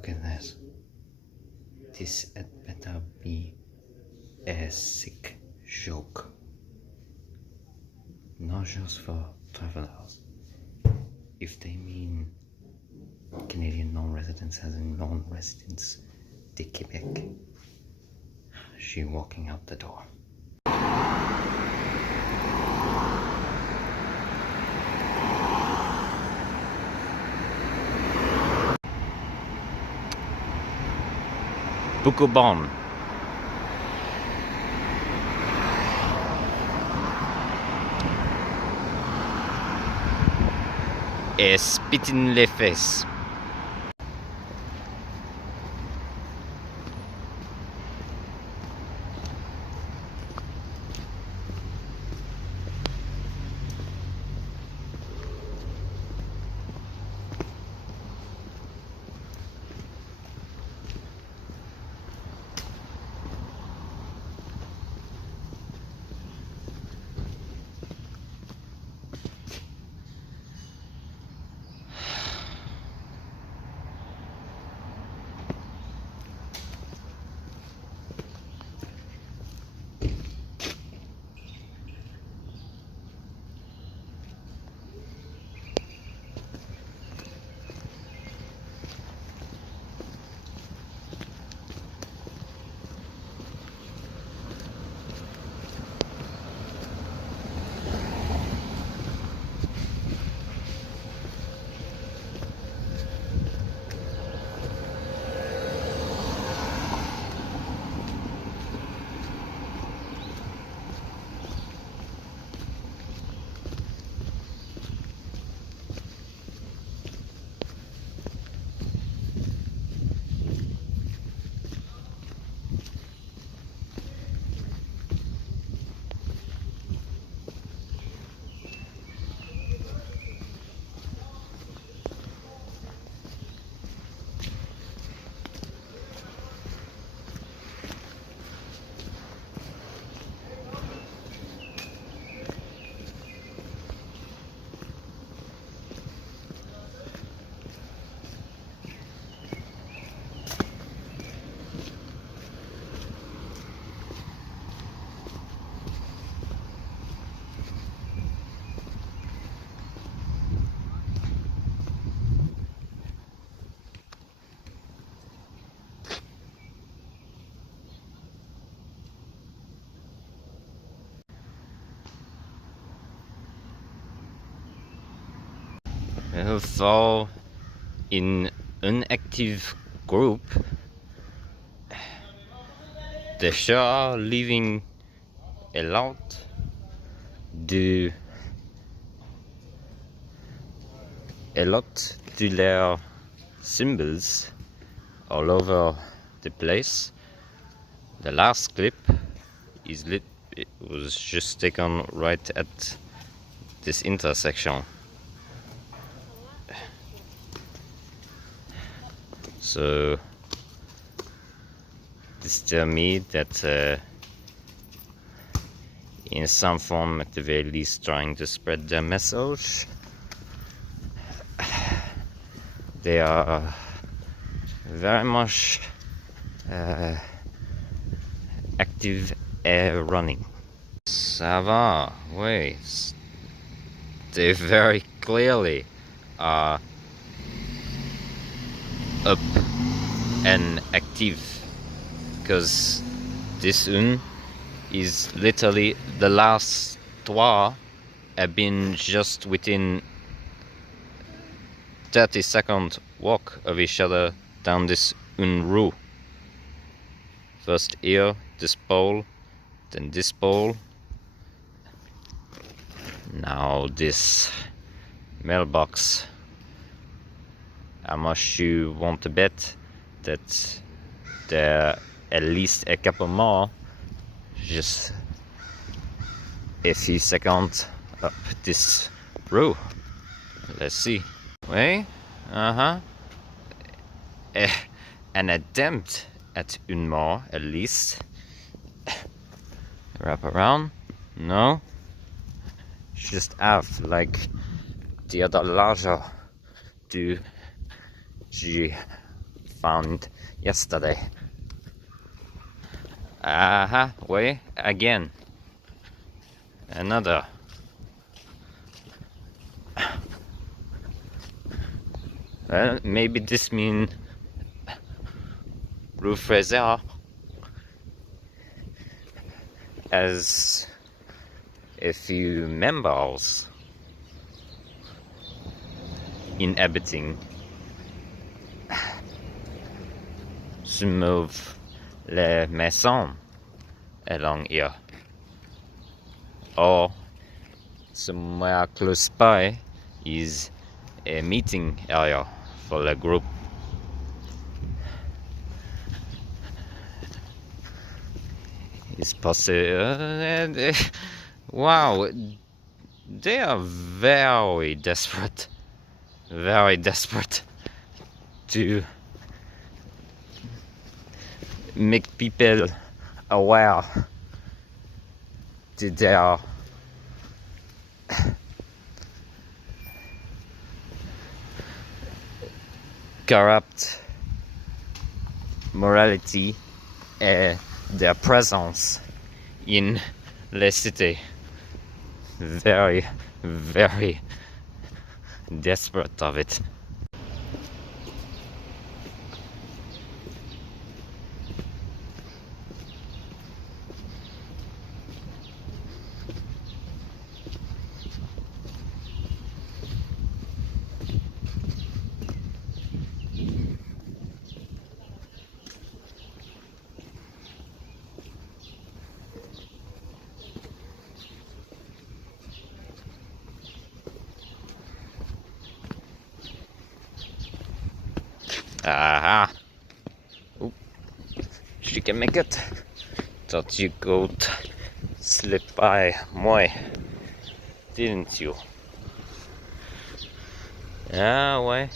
Look at this. This had better be a sick joke. Not just for travelers. If they mean Canadian non-residents as in non-residents de Québec, she walking out the door. Beaucoup bon. Et spit in les fesses. For in an active group, they are leaving a lot de their symbols all over the place. The last clip it was just taken right at this intersection. So this tells me that in some form, at the very least, trying to spread their message. They are very much active air running. Ça va, oui. They very clearly are up and active, because this one is literally the last trois have been just within 30-second walk of each other down this one row. First here, this pole, then this pole, now this mailbox. How much you want to bet that there are at least a couple more just a few seconds up this row? Let's see. Wait, an attempt at une more at least. Wrap around? No? Just half, like the other larger do. J'ai found yesterday. Aha, wait, again. Another. Well, maybe this means Rufraser as a few members inhabiting some of les maisons along here, or somewhere close by is a meeting area for the group. It's possible. Wow, they are very desperate to make people aware to their corrupt morality and their presence in the city. Very desperate of it. Aha! Oop. She can make it. Thought you could slip by moi, didn't you? Ah, ouais.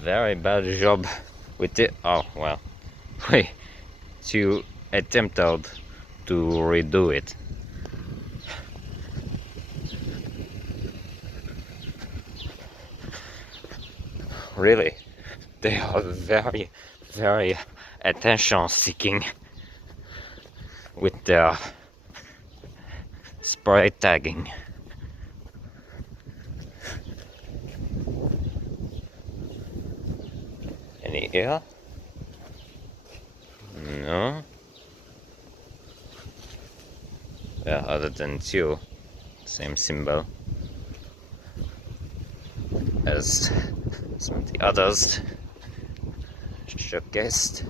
Very bad job with it. Oh, well. Wait. You attempted to redo it. Really? They are very attention seeking with their spray tagging. Any here? No. Well, other than two, same symbol as some of the others showcased.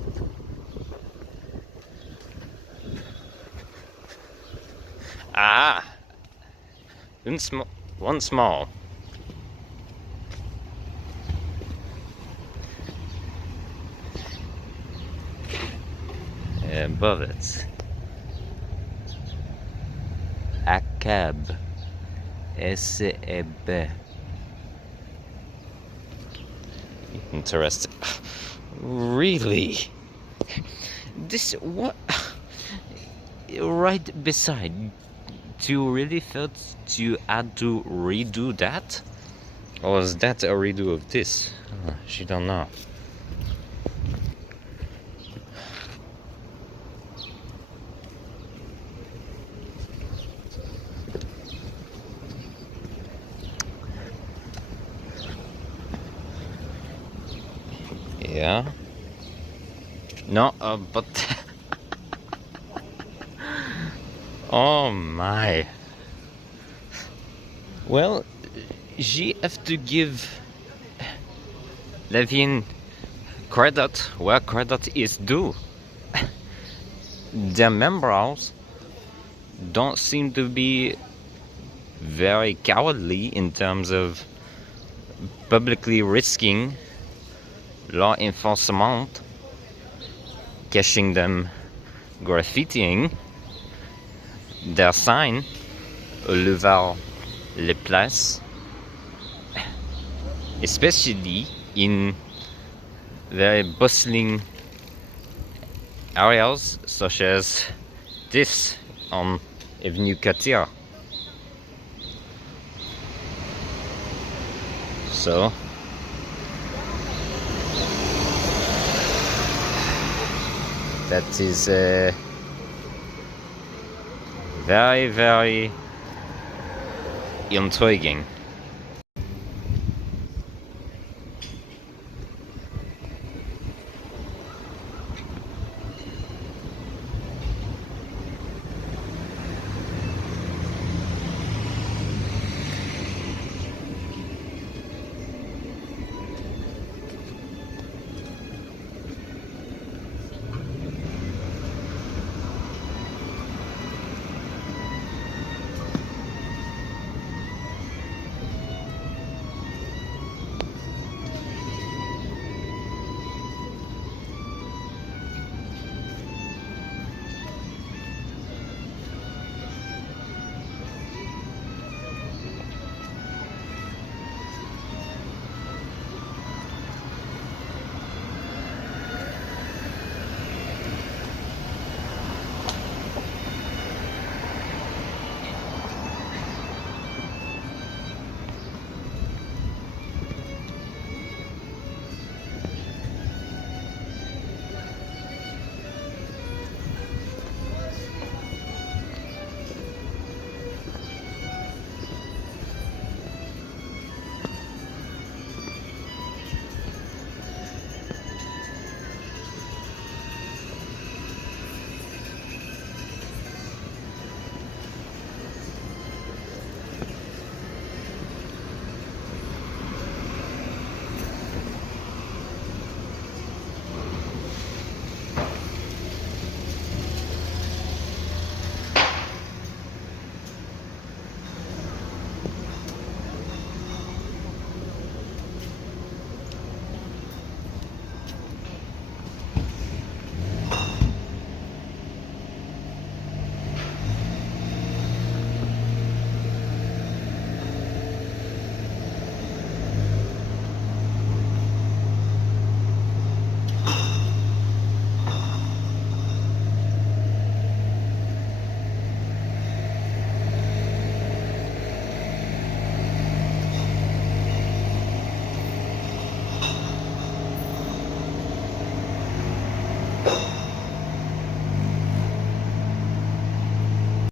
Ah, one small. Above it, ACAB, SEB. Interesting. Really? This what? Right beside. Do you really felt you had to redo that? Or was that a redo of this? Oh, she don't know. Yeah. No, but oh my. Well, she have to give Levin credit where credit is due. Their members don't seem to be very cowardly in terms of publicly risking law enforcement, catching them graffitiing their sign over les places, especially in very bustling areas such as this on Avenue Katia. So that is very, very intriguing.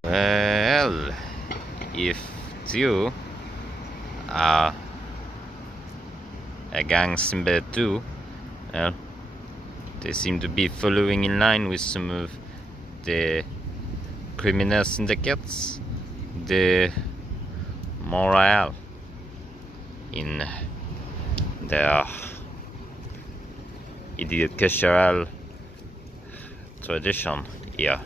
Well, if you are a gang member too, well, they seem to be following in line with some of the criminal syndicates, the morale in their educational tradition here.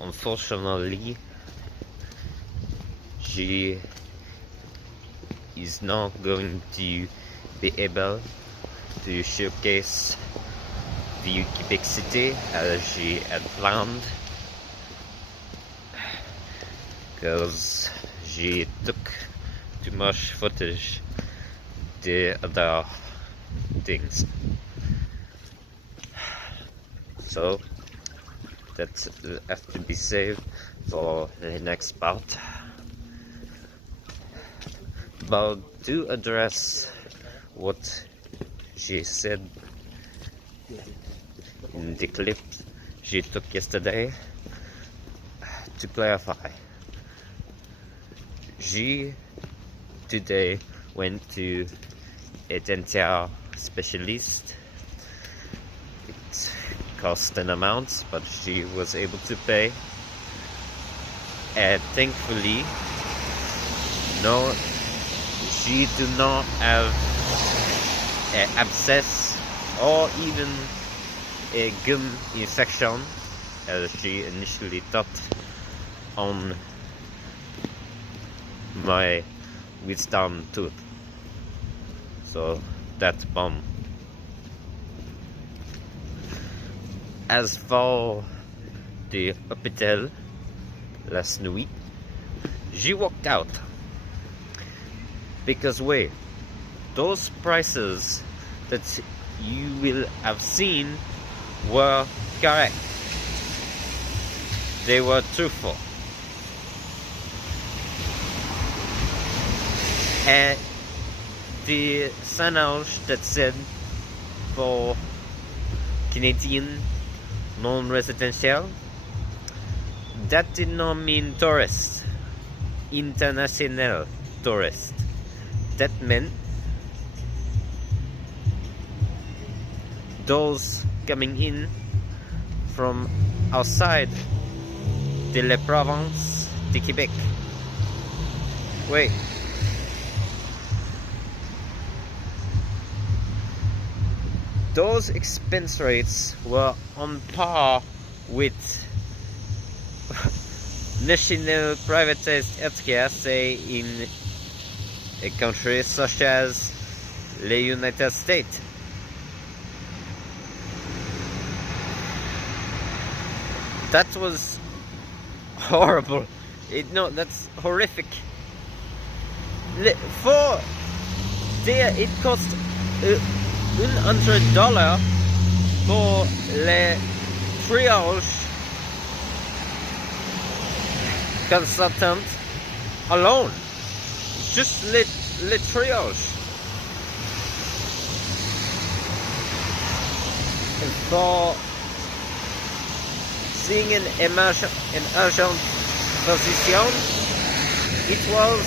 Unfortunately, is not going to be able to showcase the Quebec City as she had planned, because she took too much footage the other things. So that has to be saved for the next part. But to address what she said in the clip she took yesterday, to clarify, she today went to a dental specialist. It cost an amount, but she was able to pay, and thankfully no, she do not have an abscess or even a gum infection as she initially thought on my wisdom tooth. So that's bomb. As for the hospital last nuit, she walked out because wait, those prices that you will have seen were correct. They were truthful. And the signage that said for Canadian non-residential, that did not mean tourist, international tourist. That meant those coming in from outside de la province de Québec. Wait. Those expense rates were on par with national privatized healthcare, say in a country such as the United States. That was horrible. No, that's horrific. For there, it cost $100 for le triage consultant alone. Just le triage. And for seeing an urgent position, it was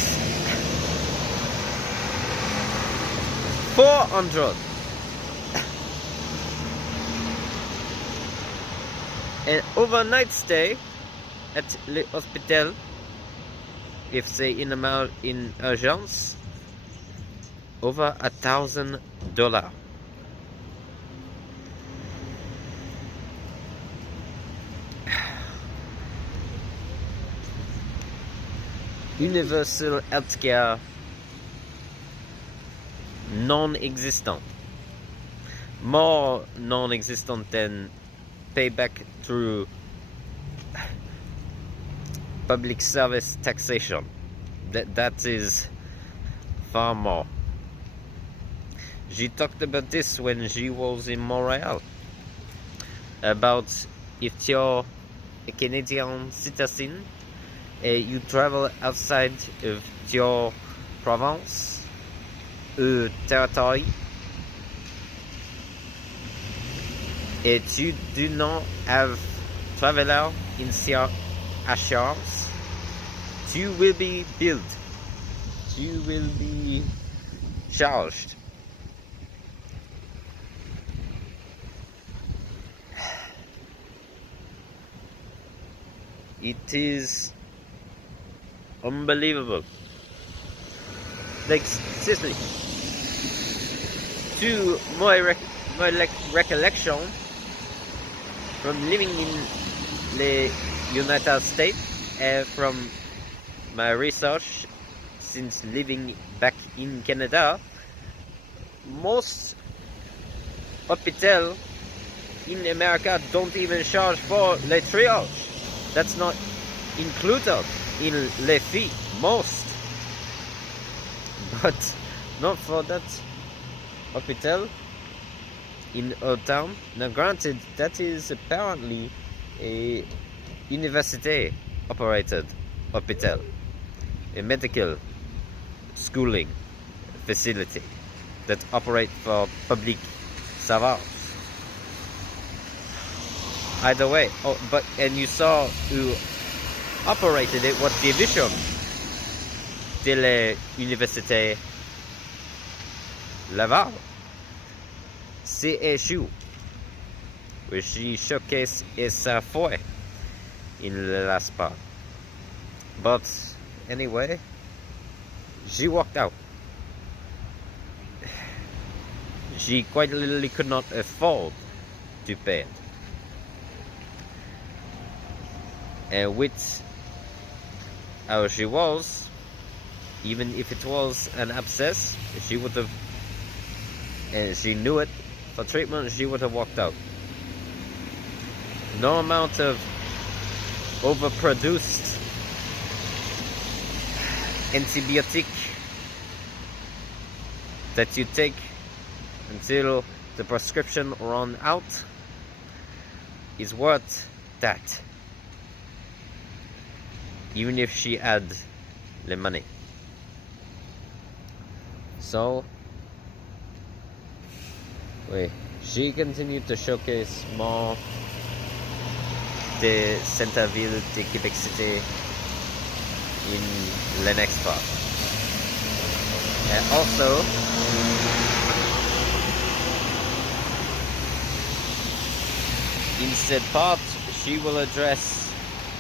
$400. An overnight stay at the hospital, if say in urgence, over $1,000. Universal healthcare non-existent, more non-existent than payback through public service taxation. That is far more. She talked about this when she was in Montreal, about if you're a Canadian citizen, you travel outside of your province, territory, and you do not have traveler insurance, you will be billed, you will be charged. It is unbelievable. Like seriously, to my recollection from living in the United States, from my research since living back in Canada, most hôpital in America don't even charge for le triage. That's not included in les fees, most. But not for that hospital in Old Town. Now granted, that is apparently a university operated hospital, a medical schooling facility that operate for public service. Either way, and you saw who operated it, what division de l'université Laval, CSU, where she showcased sa foi in the last part. But anyway, she walked out. She quite literally could not afford to pay it. And with how she was, even if it was an abscess, she would have, and she knew it, for treatment she would have walked out. No amount of overproduced antibiotic that you take until the prescription run out is worth that, even if she had the money. So she continued to showcase more the Centerville de Québec City in the next part. And also in said part, she will address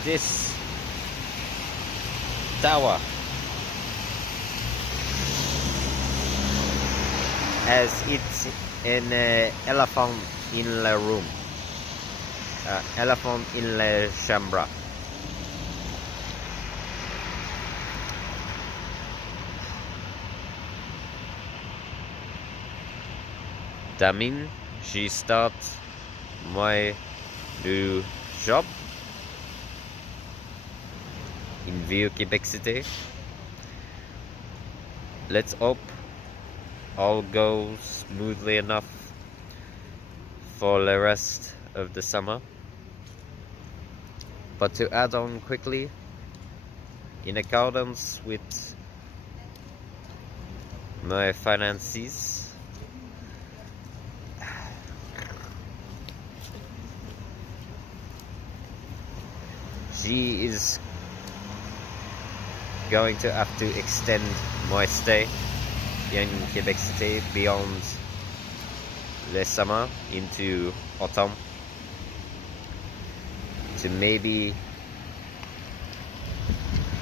this tower as it's an elephant in the room, elephant in la chambre. That means she starts my new job in Vieux Québec City. Let's hope all goes smoothly enough for the rest of the summer. But to add on quickly, in accordance with my finances, she is going to have to extend my stay in Quebec City beyond the summer into autumn to maybe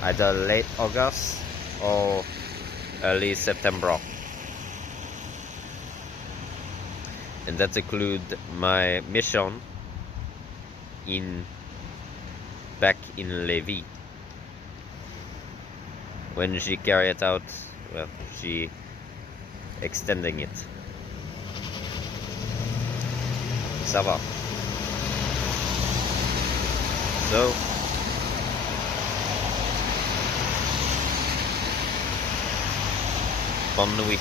either late August or early September. And that includes my mission back in Lévis. When she carried it out, well, she extending it. Ça va. So, bonne nuit.